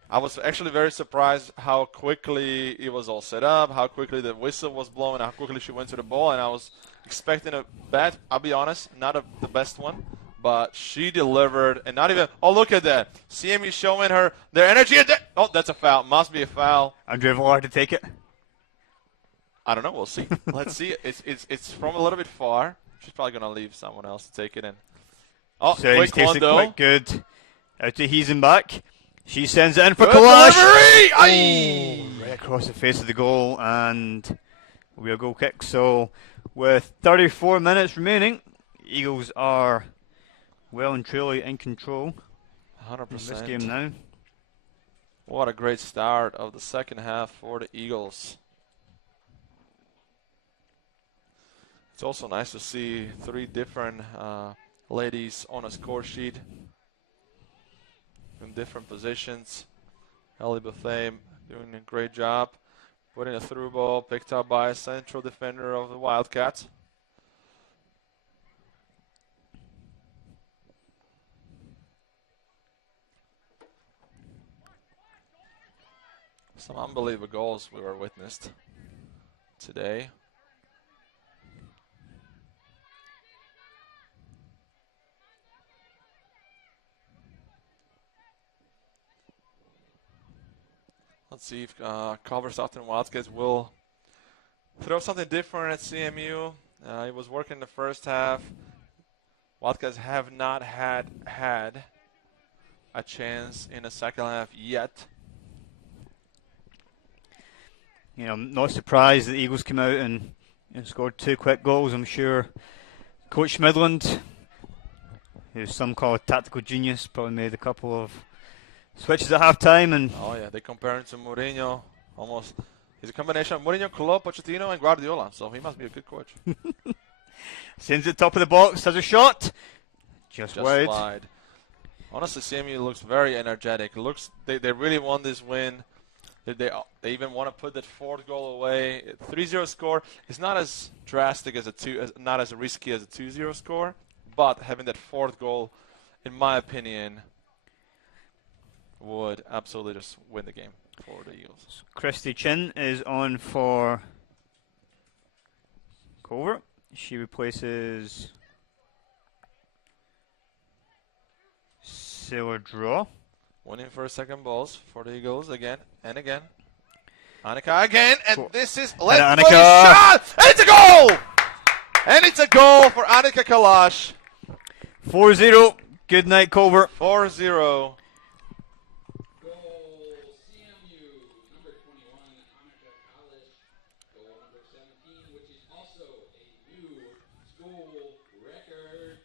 I was actually very surprised how quickly it was all set up, how quickly the whistle was blown, how quickly she went to the ball, and I was expecting a bad, I'll be honest, not the best one, but she delivered, and not even, oh, look at that. CMU showing her their energy. Oh, that's a foul. Must be a foul. Andrea Villar to take it. I don't know. We'll see. Let's see. It's from a little bit far. She's probably going to leave someone else to take it in. Oh, so quick one, though. Quick, good. Out to Heesen back. She sends it in for Kalash. Delivery! Right across the face of the goal, and will be a goal kick. So with 34 minutes remaining, Eagles are well and truly in control in this 100%. game now. What a great start of the second half for the Eagles. It's also nice to see 3 different ladies on a score sheet in different positions. Ellie Bethame doing a great job, putting a through ball, picked up by a central defender of the Wildcats. Some unbelievable goals we were witnessed today. Let's see if Culver Stockton Wildcats will throw something different at CMU. It was working in the first half. Wildcats have not had a chance in the second half yet. You know, I'm not surprised that the Eagles came out and scored 2 quick goals. I'm sure Coach Midland, who some call a tactical genius, probably made a couple of switches at half-time. And oh yeah, they compare him to Mourinho. Almost, he's a combination of Mourinho, Klopp, Pochettino, and Guardiola. So he must be a good coach. sends it top of the box, has a shot, just wide. Honestly, CMU looks very energetic. Looks they really won this win. They even want to put that 4th goal away. 3-0 score is not as drastic as not as risky as a 2-0 score, but having that 4th goal, in my opinion, would absolutely just win the game for the Eagles. Christy Chin is on for Culver. She replaces Sailor Draw. Winning for second balls for the Eagles again and again. Annika again, and this is left Annika shot, and it's a goal! And it's a goal for Annika Kalash. 4-0. Good night, Culver. 4-0. Goal number 17, which is also a new school record.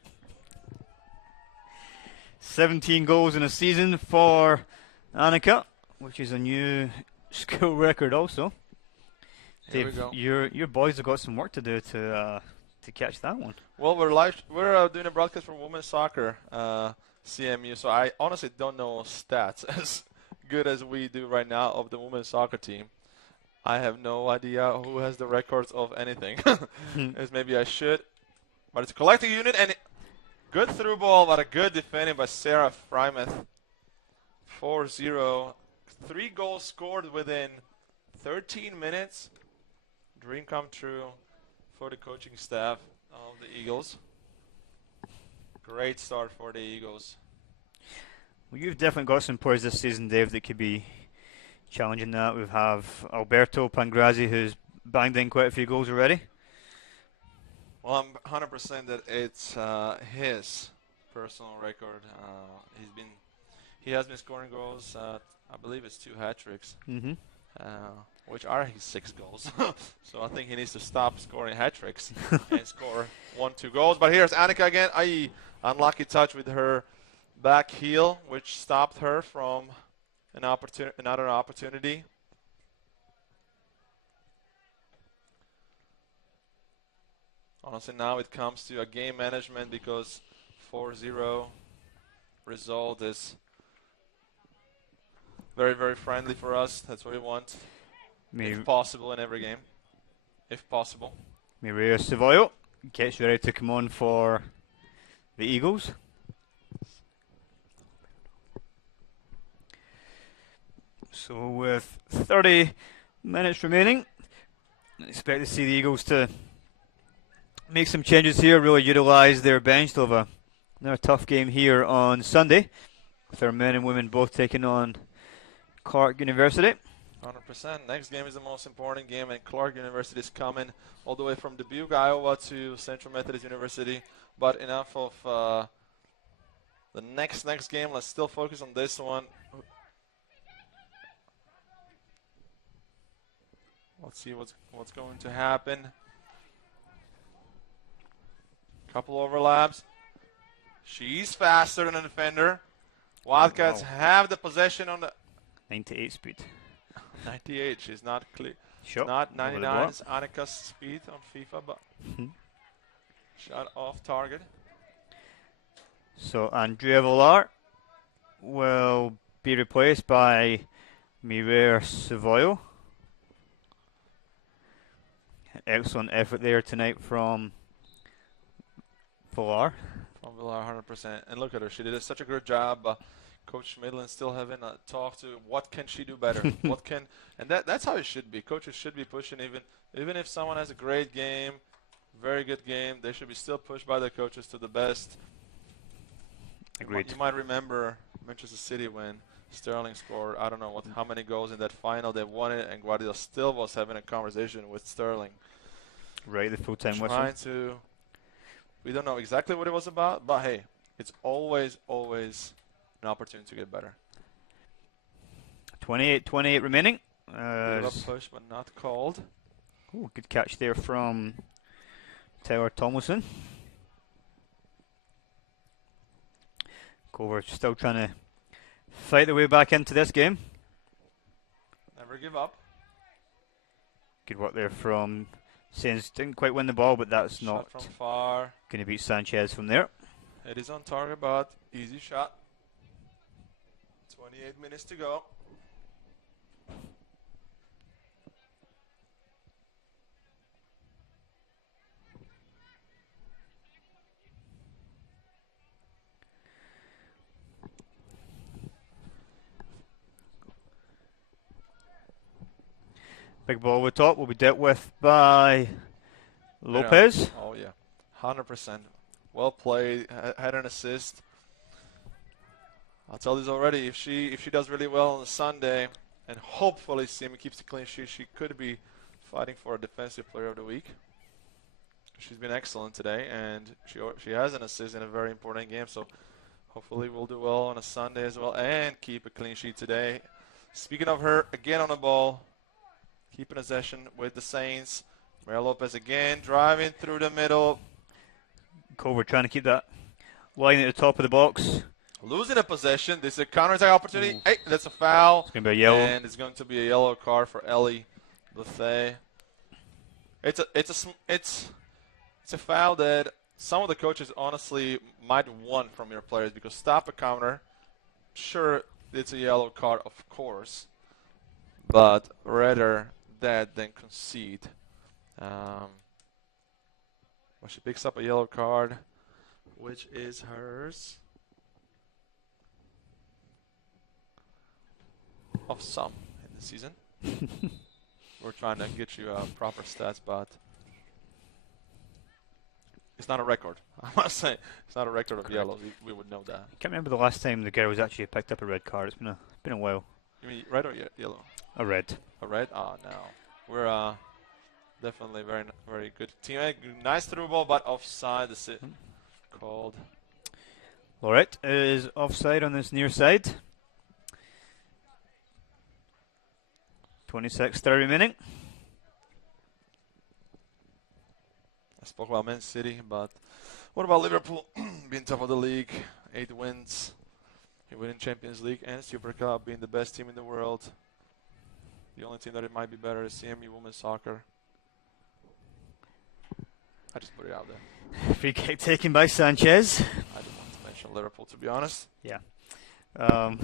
17 goals in a season for Annika, which is a new school record also. Here Dave, we go. your boys have got some work to do to catch that one. Well, we're doing a broadcast for women's soccer, CMU, so I honestly don't know stats as good as we do right now of the women's soccer team. I have no idea who has the records of anything. As maybe I should. But it's a collective unit, and good through ball, but a good defending by Sarah Frymouth. 4-0. 3 goals scored within 13 minutes. Dream come true for the coaching staff of the Eagles. Great start for the Eagles. Well, you've definitely got some players this season, Dave, that could be challenging that. We have Alberto Pangrazzi, who's banged in quite a few goals already. Well, I'm 100% that it's his personal record. He has been scoring goals. I believe it's 2 hat tricks, which are his 6 goals. So I think he needs to stop scoring hat tricks and score 1-2 goals. But here's Annika again. Unlucky touch with her back heel, which stopped her from another opportunity. Honestly, now it comes to a game management because 4-0 result is very, very friendly for us. That's what we want, if possible, in every game. If possible. Mireia Savoio gets ready to come on for the Eagles. So with 30 minutes remaining, I expect to see the Eagles to make some changes here, really utilise their bench. They'll have another tough game here on Sunday, with our men and women both taking on Clark University. 100%. Next game is the most important game, and Clark University is coming all the way from Dubuque, Iowa to Central Methodist University. But enough of the next game. Let's still focus on this one. Let's see what's going to happen. Couple overlaps. She's faster than the defender. Wildcats have the possession on the 98 speed. 98. She's not clear. Shot. Not over the 99 block. is Annika's speed on FIFA, but shot off target. So Andrea Villar will be replaced by Mireille Savoyo. Excellent effort there tonight from Villar. From Villar, 100%. And look at her. She did such a good job. Coach Midland still having a talk to what can she do better. And that's how it should be. Coaches should be pushing even if someone has a great game, very good game, they should be still pushed by the coaches to the best. Agreed. You might remember Manchester City when Sterling scored, I don't know how many goals in that final. They won it, and Guardiola still was having a conversation with Sterling. Right, the full-time whistle. Trying to, we don't know exactly what it was about, but hey, it's always an opportunity to get better. 28 remaining. Bit of a push, but not called. Ooh, good catch there from Taylor Tomlinson. Culver still trying to fight their way back into this game. Never give up. Good work there from Sainz. Didn't quite win the ball, but that's Shot not from far. going to beat Sanchez from there. It is on target, but easy shot. 28 minutes to go. Big ball over top will be dealt with by Lopez. Yeah. Oh yeah, 100%. Well played. Had an assist. I'll tell this already. If she does really well on Sunday, and hopefully Simi keeps the clean sheet, she could be fighting for a Defensive Player of the Week. She's been excellent today, and she has an assist in a very important game. So hopefully we'll do well on a Sunday as well, and keep a clean sheet today. Speaking of her, again on the ball, keeping possession with the Saints. Maria Lopez again driving through the middle. Culver trying to keep that line at the top of the box. Losing a possession. This is a counterattack opportunity. Hey, that's a foul. It's going to be a yellow. And it's going to be a yellow card for Ellie Buffet. It's a foul that some of the coaches honestly might want from your players, because stop a counter. Sure, it's a yellow card, of course, but rather that than concede. Well, she picks up a yellow card, which is hers. Of some in the season. We're trying to get you proper stats, but it's not a record. I must say, it's not a record of yellows. We would know that. I can't remember the last time the girl was actually picked up a red card. It's been a while. You mean red or yellow? A red. A red? Oh, no. We're definitely very good team. Nice through ball, but offside. That's it. Called. Lorette is offside on this near side. 26:30 remaining. I spoke about Man City, but what about Liverpool? Being top of the league, 8 wins, winning Champions League and Super Cup, being the best team in the world. The only team that it might be better is CMU Women's Soccer. I just put it out there. Free kick taken by Sanchez. I didn't want to mention Liverpool, to be honest. Yeah. Well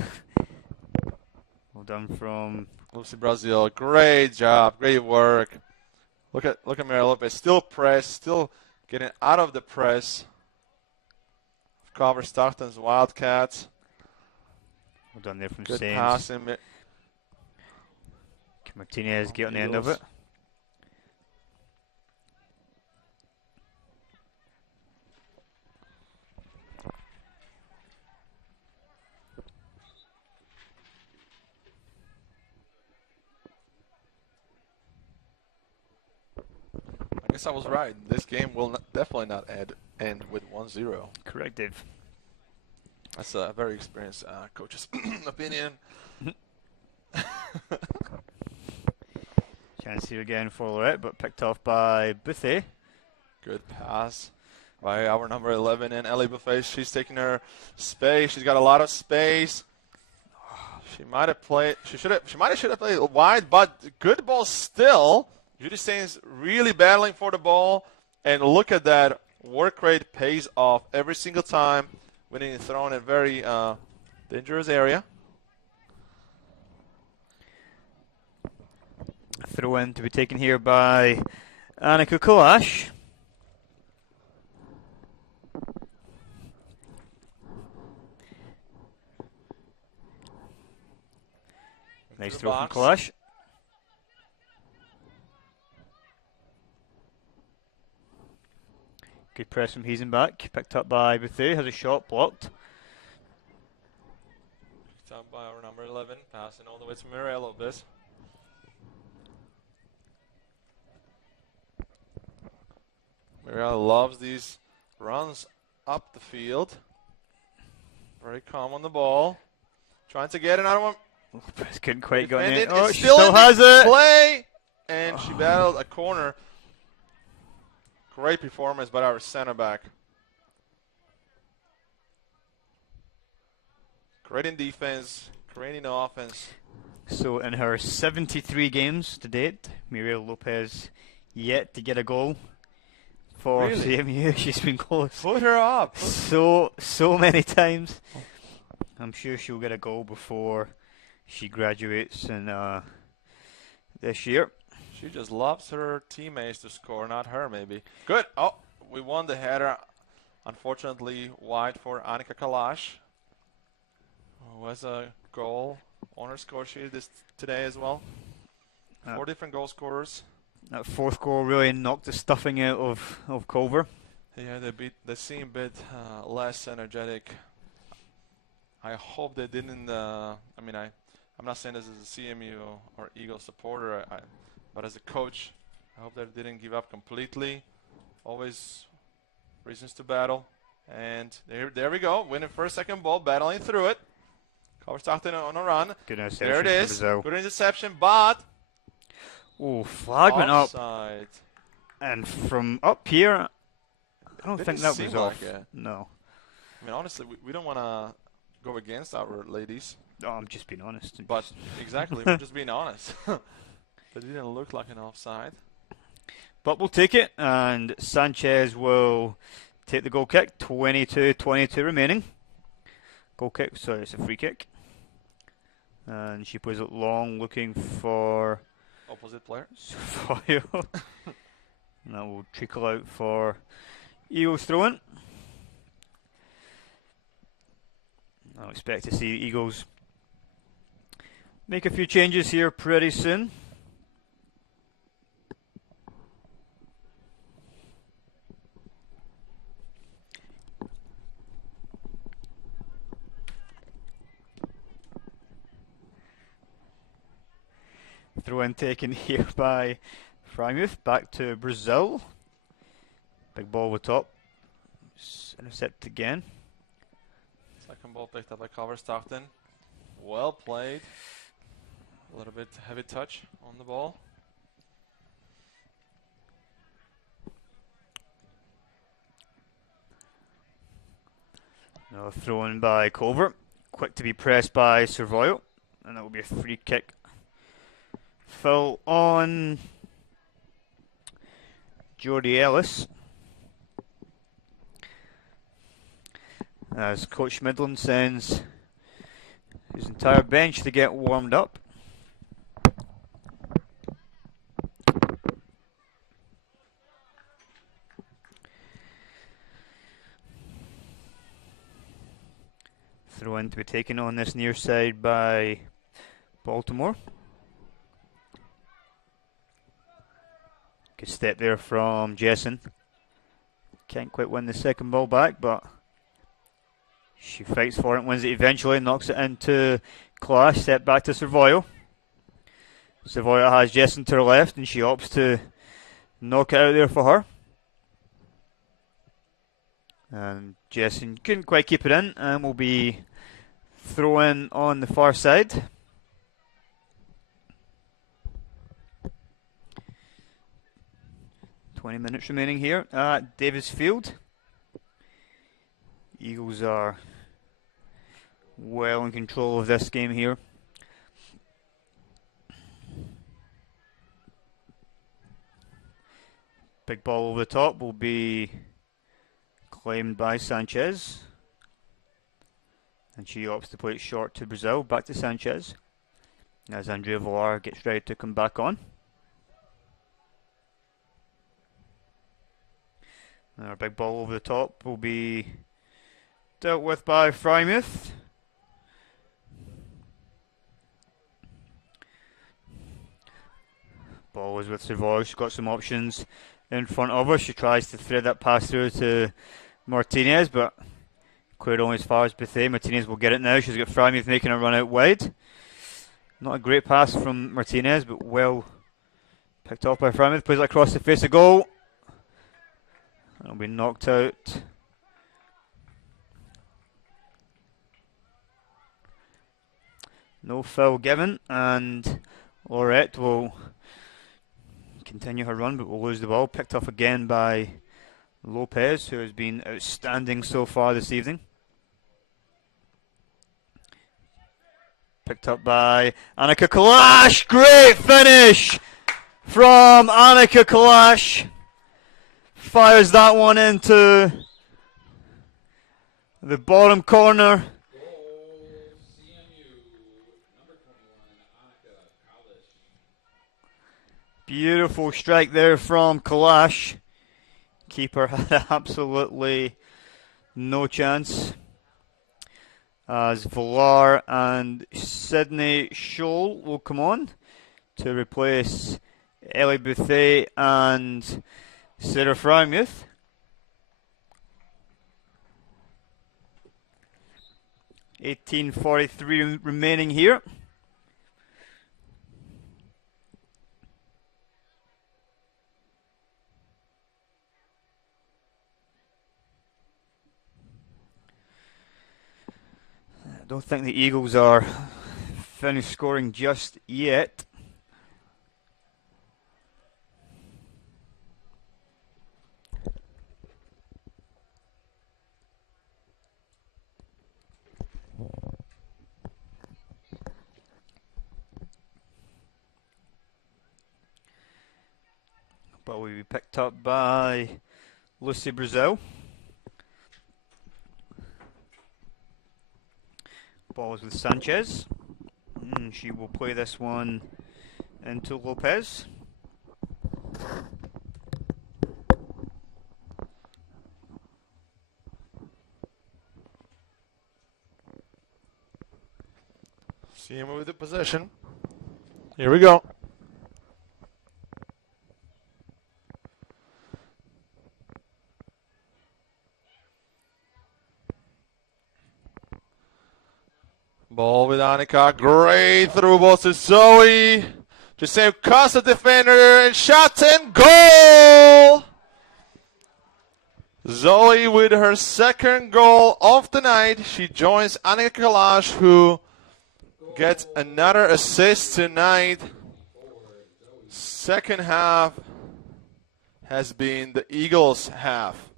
done from Lucy Brazil. Great job. Great work. Look at Maria Lopez. Still press. Still getting out of the press. Culver Stockton's Wildcats. well done there from Good Sainz. passing. Martinez get on the end of it. I guess I was right. This game will definitely not end with 1-0. Correct, Dave. That's a very experienced coach's opinion. Chance here again for Lorette, but picked off by Buffet. Good pass by our number 11 and Ellie Buffet. She's taking her space. She's got a lot of space. She might have played. Should have played wide, but good ball still. Judy Staines really battling for the ball, and look at that work rate pays off every single time. Winning and throwing in a very dangerous area. Throw in to be taken here by Annika Kalash. Nice throw from Kalash. Good press from Hiesenbach. Picked up by Bethune. Has a shot blocked. Picked up by our number 11. Passing all the way to Mirella this. Mirella loves these runs up the field. Very calm on the ball. Trying to get another one. Couldn't quite get in. Oh, she still has it. Play. And she battled a corner. Great performance by our center back. Great in defense, great in offense. So in her 73 games to date, Muriel Lopez yet to get a goal for CMU. She's been close. Put her up. So many times. I'm sure she'll get a goal before she graduates in this year. She just loves her teammates to score, not her maybe. Good. Oh, we won the header. Unfortunately, wide for Annika Kalash, who has a goal on her score sheet today as well. 4 different goal scorers. That fourth goal really knocked the stuffing out of Culver. Yeah, they seem a bit less energetic. I hope they didn't. I'm not saying this as a CMU or Eagle supporter, but as a coach, I hope they didn't give up completely. Always reasons to battle. And there we go. Winning first, second ball, battling through it. Culver Stockton on a run. Good interception. There it is. Good interception, but. Oh, flag went up. Offside. And from up here, I don't think that was off. Like no. I mean, honestly, we don't want to go against our ladies. No, I'm just being honest. But exactly, we're just being honest. It didn't look like an offside. But we'll take it, and Sanchez will take the goal kick. 22 remaining. Goal kick, sorry, it's a free kick. And she plays it long, looking for opposite player. And that will trickle out for Eagles throw-in. I'll expect to see Eagles make a few changes here pretty soon. Throw-in taken here by Frymouth. Back to Brazil. Big ball over top. Intercept again. Second ball picked up by Culver Stockton. Well played. A little bit heavy touch on the ball. Now thrown by Culver. Quick to be pressed by Servoyo. And that will be a free kick. Foul on Jodie Ellis. As Coach Midland sends his entire bench to get warmed up. Throw in to be taken on this near side by Baltimore. Good step there from Jessen. Can't quite win the second ball back, but she fights for it, wins it eventually, knocks it into Clash, step back to Servoyo. Servoyo has Jessen to her left, and she opts to knock it out there for her. And Jessen couldn't quite keep it in, and will be thrown on the far side. 20 minutes remaining here at Davis Field. Eagles are well in control of this game here. Big ball over the top will be claimed by Sanchez. And she opts to play it short to Brazil. Back to Sanchez as Andrea Villar gets ready to come back on. And our big ball over the top will be dealt with by Frymouth. Ball is with Savoy. She's got some options in front of her. She tries to thread that pass through to Martinez, but cleared only as far as Bethea. Martinez will get it now. She's got Frymouth making a run out wide. Not a great pass from Martinez, but well picked off by Frymouth. Plays it across the face of goal. It'll be knocked out. No foul given, and Lorette will continue her run, but will lose the ball. Picked off again by Lopez, who has been outstanding so far this evening. Picked up by Annika Kalash. Great finish from Annika Kalash. Fires that one into the bottom corner. Goal, CMU, number 21, Annika Kalash. Beautiful strike there from Kalash. Keeper had absolutely no chance, as Villar and Sydney Scholl will come on to replace Ellie Bouthey and Sarah Frymouth. $18:43 remaining here. I don't think the Eagles are finished scoring just yet. But will be picked up by Lucy Brazil. Ball is with Sanchez. She will play this one into Lopez. See him with the possession. Here we go. Ball with Annika. Great through ball to Zoe. Just save Costa defender and shot and goal! Zoe with her second goal of the night. She joins Annika Kalash, who gets another assist tonight. Second half has been the Eagles' half.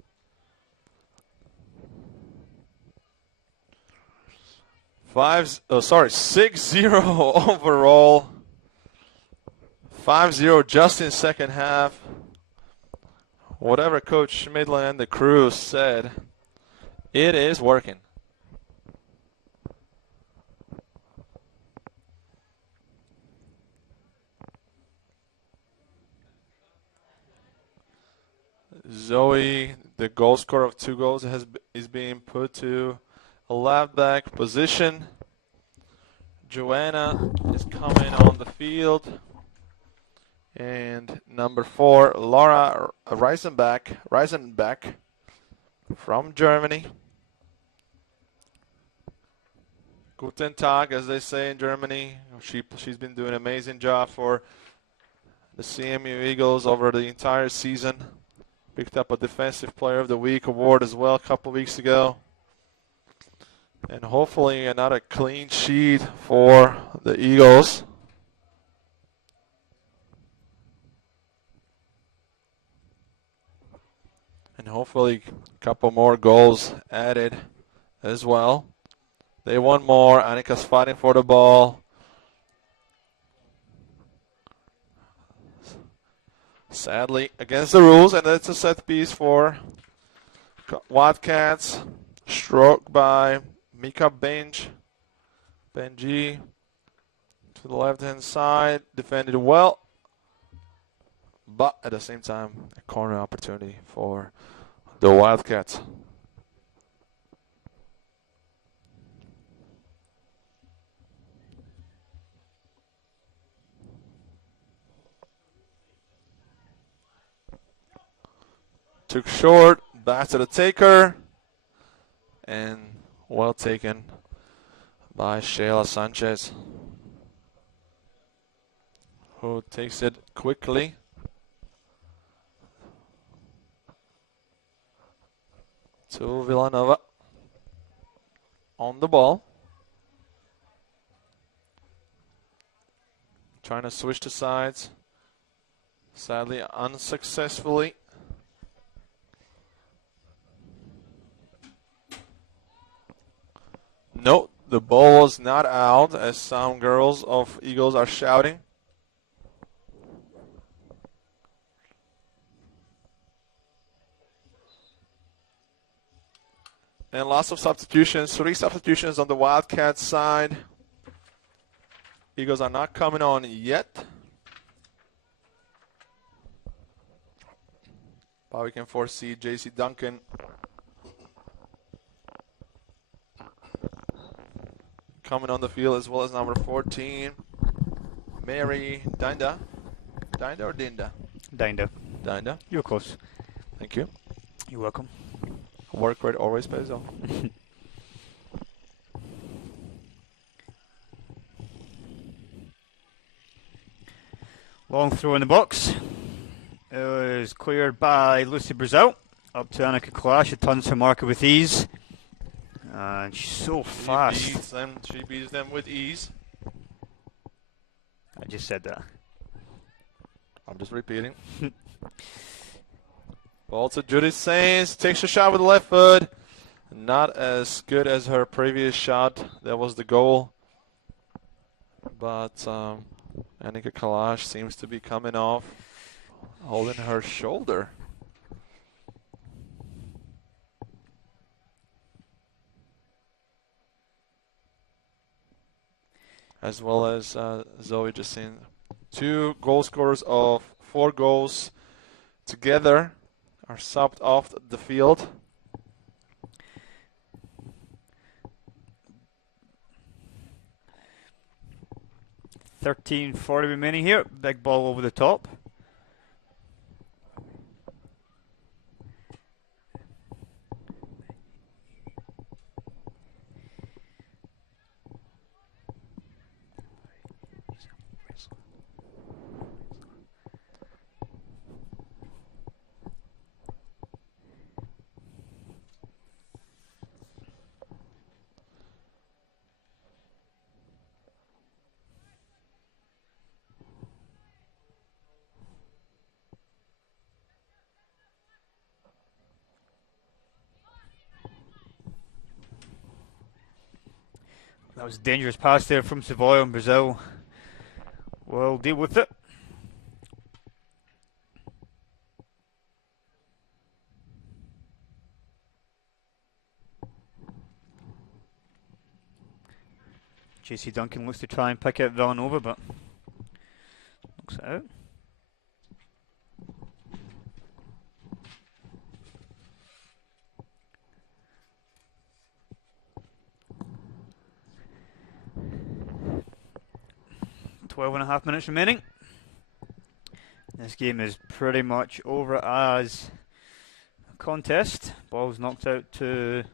6-0 overall. 5-0 just in second half. Whatever Coach Schmidl and the crew said, it is working. Zoe, the goal scorer of 2 goals, is being put to a left back position. Joanna is coming on the field. And number 4, Laura Reisenbeck from Germany. Guten Tag, as they say in Germany. She's been doing an amazing job for the CMU Eagles over the entire season. Picked up a Defensive Player of the Week award as well a couple weeks ago. And hopefully another clean sheet for the Eagles. and hopefully a couple more goals added as well. They want more. Annika's fighting for the ball. Sadly, against the rules, and it's a set piece for Wildcats. Stroke by Mika Benji to the left-hand side. Defended well, but at the same time, a corner opportunity for the Wildcats. Took short, back to the taker, and well taken by Shayla Sanchez, who takes it quickly. To Villanova on the ball. Trying to switch the sides. Sadly, unsuccessfully. No, the ball was not out, as some girls of Eagles are shouting. And lots of substitutions, 3 substitutions on the Wildcats side. Eagles are not coming on yet. But we can foresee JC Duncan coming on the field, as well as number 14, Mary Dinda. Dinda or Dinda? Dinda. Dinda. You're close. Thank you. You're welcome. Work rate always pays off. Long throw in the box. It was cleared by Lucy Brazil. Up to Annika Clash. It turns her marker with ease. And she's so fast. She beats them with ease. I just said that. I'm just repeating. Ball to Judy Sainz. Takes a shot with the left foot. Not as good as her previous shot. That was the goal. But Annika Kalash seems to be coming off, holding her shoulder. As well as Zoe Jacin. 2 goal scorers of 4 goals together are subbed off the field. $13.40 remaining here. Big ball over the top. That was a dangerous pass there from Savoy and Brazil. We'll deal with it. JC Duncan looks to try and pick out Villanova, but looks out. Twelve and a half minutes remaining. This game is pretty much over as a contest. Ball's knocked out to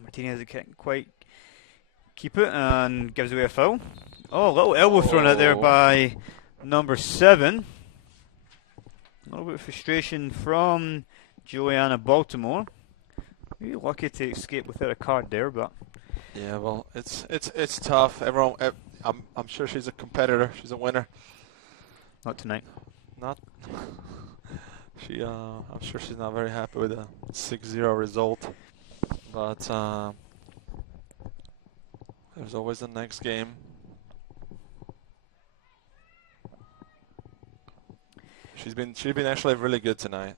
Martinez. That can't quite keep it and gives away a foul. Oh, a little elbow thrown out there by number 7. A little bit of frustration from Joanna Baltimore. Really lucky to escape without a card there, but yeah, well, it's tough. Everyone, I'm sure she's a competitor. She's a winner. not tonight. not. I'm sure she's not very happy with the 6-0 result. But there's always the next game. She's been actually really good tonight.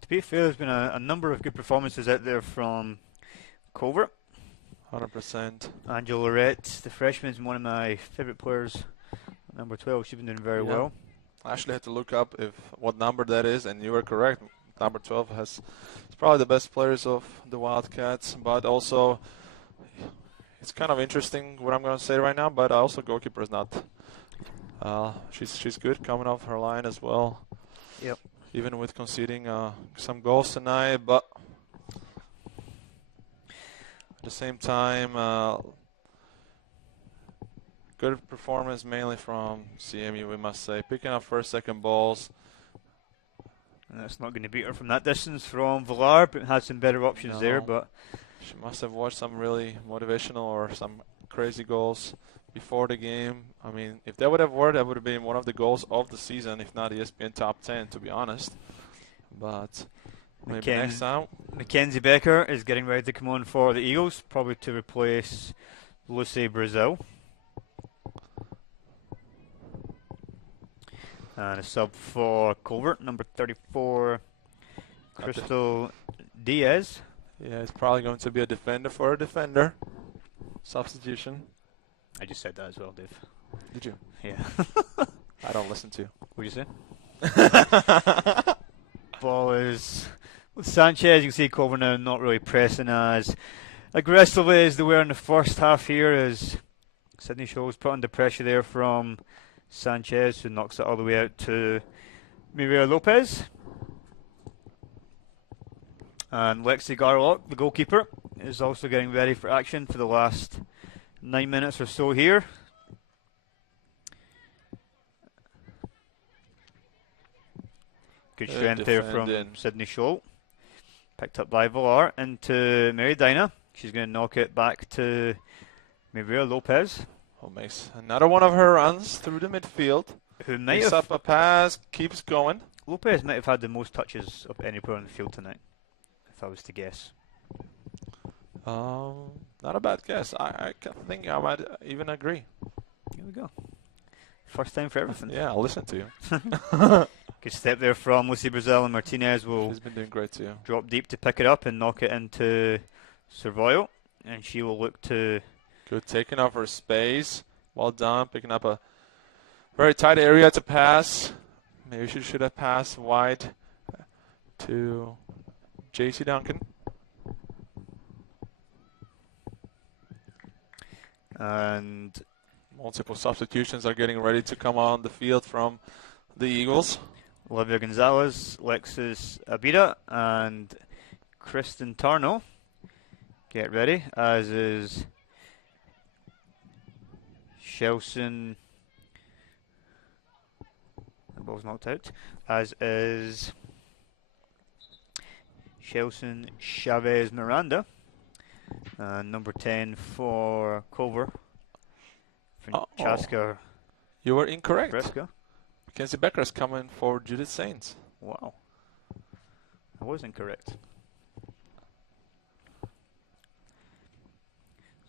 To be fair, there's been a number of good performances out there from Culver. 100%. Angela Lorette, the freshman, is one of my favourite players. Number 12, she's been doing very well. I actually had to look up what number that is, and you were correct. Number 12 is probably the best players of the Wildcats, but also it's kind of interesting what I'm going to say right now, but also goalkeeper is not. She's good coming off her line as well. Yep. Even with conceding some goals tonight, but at the same time, good performance mainly from CMU, we must say. Picking up first, second balls. And that's not going to beat her from that distance from Villar, but had some better options there. But she must have watched some really motivational or some crazy goals before the game. I mean, if that would have worked, that would have been one of the goals of the season, if not ESPN top 10, to be honest. But maybe next time. Mackenzie Becker is getting ready to come on for the Eagles, probably to replace Lucy Brazil. And a sub for Culver, number 34, Crystal Diaz. Yeah, it's probably going to be a defender for a defender. Substitution. I just said that as well, Dave. Did you? Yeah. I don't listen to you. What did you say? Ball is with Sanchez. You can see Culver now not really pressing as aggressively as they were in the first half here, as Sydney Shoals put under pressure there from Sanchez, who knocks it all the way out to Mireia Lopez. And Lexi Garlock, the goalkeeper, is also getting ready for action for the last 9 minutes or so here. Good strength there from Sydney Shoal. Picked up by Villar into Mary Dinah. She's going to knock it back to Mireia Lopez. Who makes another one of her runs through the midfield. Who might picks have up a pass, keeps going. Lopez might have had the most touches of any player on the field tonight, if I was to guess. Not a bad guess. I think I might even agree. Here we go. First time for everything. Yeah, I'll listen to you. Good step there from Lucy Brazil, and Martinez will She's been doing great too. Drop deep to pick it up and knock it into Servoyo, and she will look to... Good taking off her space. Well done. Picking up a very tight area to pass. Maybe she should have passed wide to JC Duncan. And multiple substitutions are getting ready to come on the field from the Eagles. Olivia Gonzalez, Lexis Abida, and Kristen Tarno get ready, as is Shelson. The ball's knocked out. As is Shelson Chavez Miranda. Number 10 for Culver. Francesca. You were incorrect. Fresca. Mackenzie Becker is coming for Judith Saints. Wow. I was incorrect.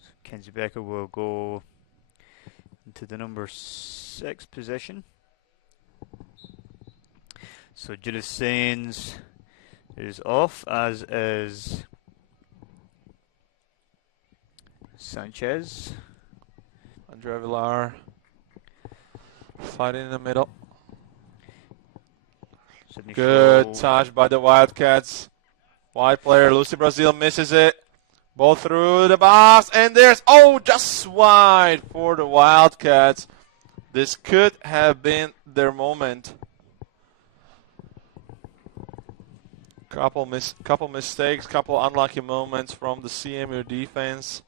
So Mackenzie Becker will go into the number 6 position. So Judith Saints is off, as is Sanchez. Andrea Villar fighting in the middle. Sydney Good Shoal. touch by the Wildcats. Wide player Lucy Brazil misses it. Ball through the box, and there's just wide for the Wildcats. This could have been their moment. Couple mistakes, couple unlucky moments from the CMU defense.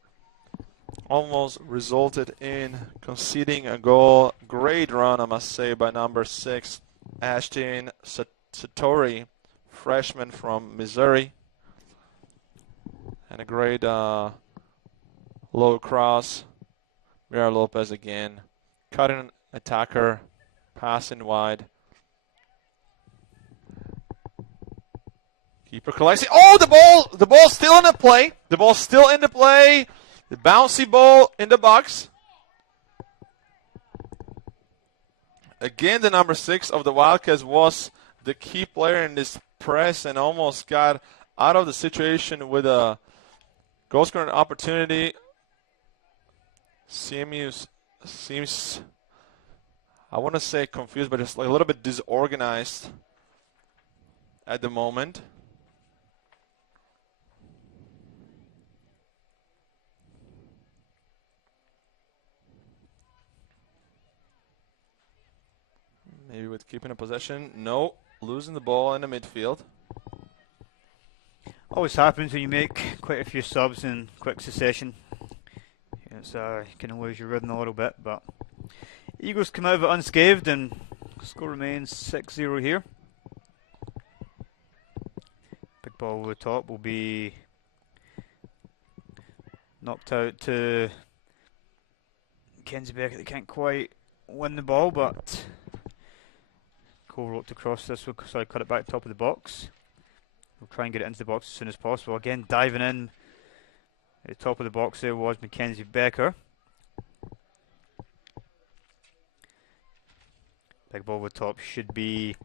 Almost resulted in conceding a goal. Great run, I must say, by number 6, Ashton Satori, freshman from Missouri. And a great low cross. Mireia Lopez again. Cutting attacker, passing wide. Keeper collects it. Oh, the ball's still in the play. The ball's still in the play. The bouncy ball in the box. Again, the number 6 of the Wildcats was the key player in this press and almost got out of the situation with a goal scoring opportunity. CMU seems, I want to say confused, but just like a little bit disorganized at the moment. Maybe with keeping a possession. No, losing the ball in the midfield. Always happens when you make quite a few subs in quick succession. It's, you can lose your rhythm a little bit, but Eagles come out of it unscathed and score remains 6-0 here. Big ball over the top will be knocked out to Kenzie Beckett. They can't quite win the ball, but Culver looked across this one, so I cut it back top of the box. We'll try and get it into the box as soon as possible. Again, diving in at the top of the box there was Mackenzie Becker. Big ball over the top should be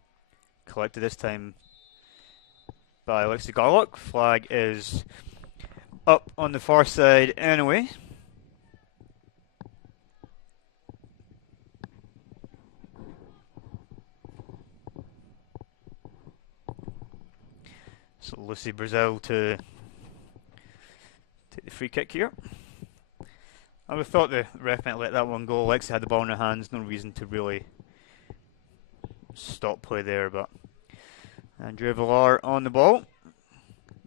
collected this time by Alexi Garlock. Flag is up on the far side anyway. So Lucy Brazil to take the free kick here. I would have thought the ref might let that one go. Alexi had the ball in her hands, no reason to really stop play there, but Andrea Villar on the ball.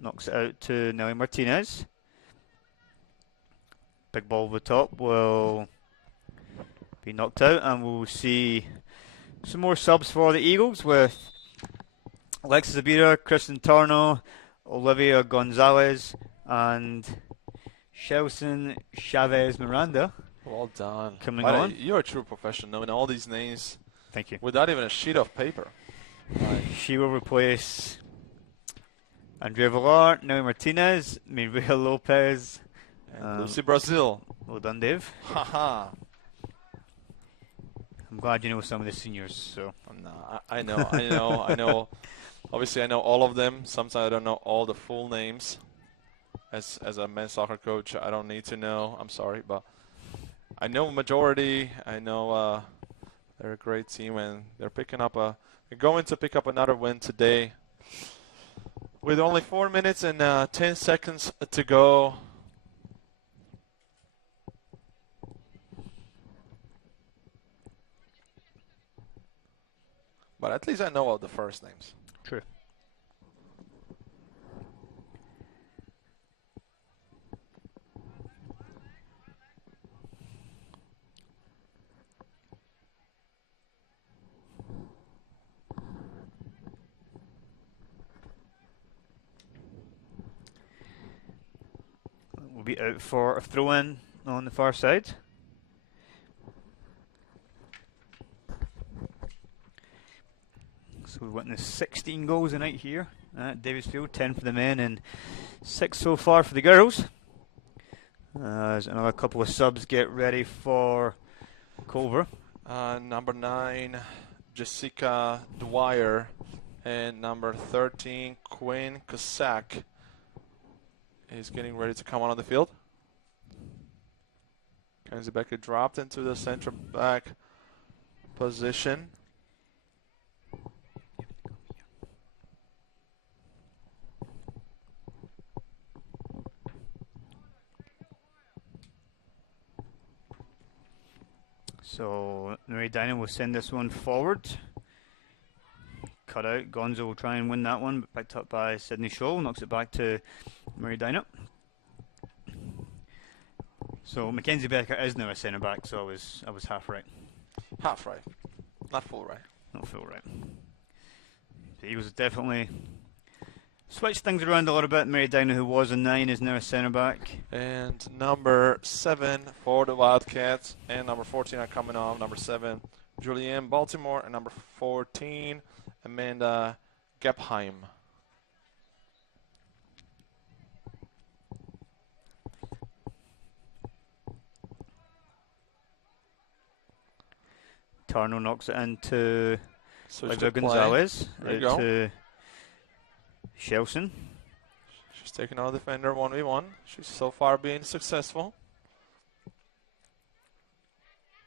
Knocks it out to Nelly Martinez. Big ball over the top will be knocked out, and we'll see some more subs for the Eagles with Alexis Abira, Kristen Torno, Olivia Gonzalez, and Shelson Chavez Miranda. Well done. Coming on. You're a true professional, knowing all these names. Thank you. Without even a sheet of paper. She will replace Andrea Villar, Nelly Martinez, Mireya Lopez, and Lucy Brazil. Well done, Dave. Haha. I'm glad you know some of the seniors. So. No, I know. Obviously, I know all of them. Sometimes I don't know all the full names. As a men's soccer coach, I don't need to know. I'm sorry, but I know majority. I know they're a great team, and they're going to pick up another win today. With only 4 minutes and 10 seconds to go. But at least I know all the first names. True. We'll be out for a throw-in on the far side. So we witnessed 16 goals tonight here at Davisfield, 10 for the men and 6 so far for the girls. As another couple of subs get ready for Culver. Number 9, Jessica Dwyer, and number 13, Quinn Kosak, is getting ready to come on the field. Kenzie Becker dropped into the center back position. So Mary Dinah will send this one forward. Cut out. Gonzo will try and win that one, but picked up by Sydney Scholl. Knocks it back to Mary Dinah. So Mackenzie Becker is now a centre back, so I was half right. Half right. Not full right. Not full right. The Eagles have definitely switched things around a little bit. Mary Dinah, who was a 9, is now a centre back. And number 7 for the Wildcats, and number 14 are coming on. Number 7, Julianne Baltimore, and number 14, Amanda Gepheim. Tarno knocks it into Switch Olivia to play. Gonzalez. There you Out go. to Shelson. She's taking on a defender 1v1. She's so far being successful.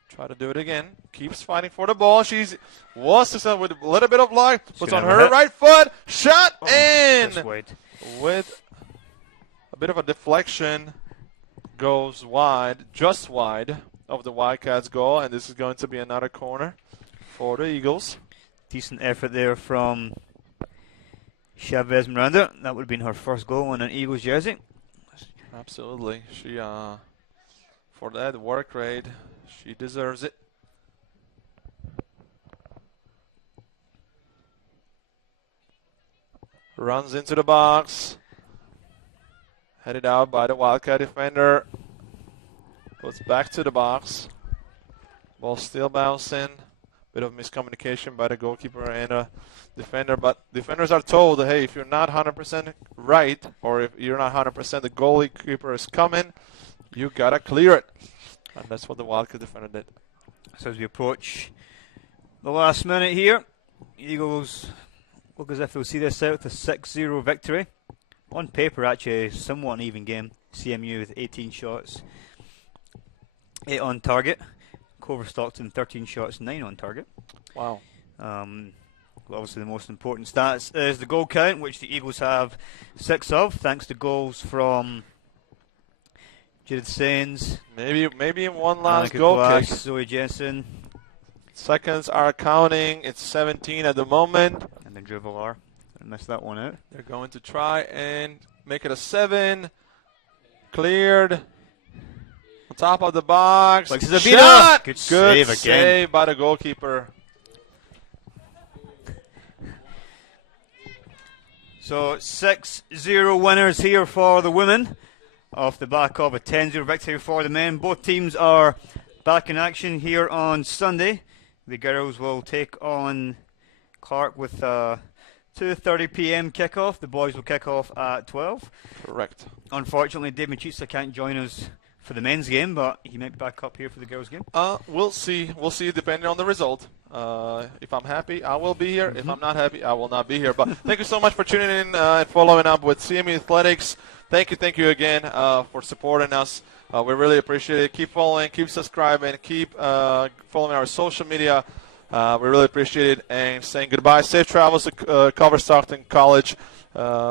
Try to do it again. Keeps fighting for the ball. Was successful with a little bit of luck. Puts on her right foot. Shot in. Just wait. With a bit of a deflection. Goes wide. Just wide of the Wildcats' goal. And this is going to be another corner for the Eagles. Decent effort there from Chavez Miranda. That would have been her first goal on an Eagles jersey. Absolutely. She, for that work rate, she deserves it. Runs into the box. Headed out by the Wildcat defender. Goes back to the box. Ball still bouncing. Bit of miscommunication by the goalkeeper and a defender. But defenders are told, hey, if you're not 100% right, or if you're not 100% the goalkeeper is coming, you got to clear it. And that's what the Wildcat defender did. So as we approach the last minute here, Eagles look as if they'll see this out with a 6-0 victory. On paper, actually, somewhat an even game. CMU with 18 shots, 8 on target. Culver Stockton, 13 shots, 9 on target. Wow. Obviously, the most important stats is the goal count, which the Eagles have 6 of, thanks to goals from Judith Sains. Maybe in one last Annika goal Glass, kick. Zoe Jensen. Seconds are counting. It's 17 at the moment. And then Drew Villar. Missed that one out. They're going to try and make it a 7. Cleared. On top of the box. Like Zabina. Shot! Good save again. Save by the goalkeeper. So 6-0 winners here for the women, off the back of a 10-0 victory for the men. Both teams are back in action here on Sunday. The girls will take on Clark with 2:30 p.m. kickoff. The boys will kick off at 12. Correct. Unfortunately, Dave Machitsa can't join us for the men's game, but he might be back up here for the girls' game. We'll see. We'll see depending on the result. If I'm happy, I will be here. If I'm not happy, I will not be here. But thank you so much for tuning in and following up with CMU Athletics. Thank you again for supporting us. We really appreciate it. Keep following, keep subscribing, keep following our social media. We really appreciate it. And saying goodbye. Safe travels to Culver Stockton College.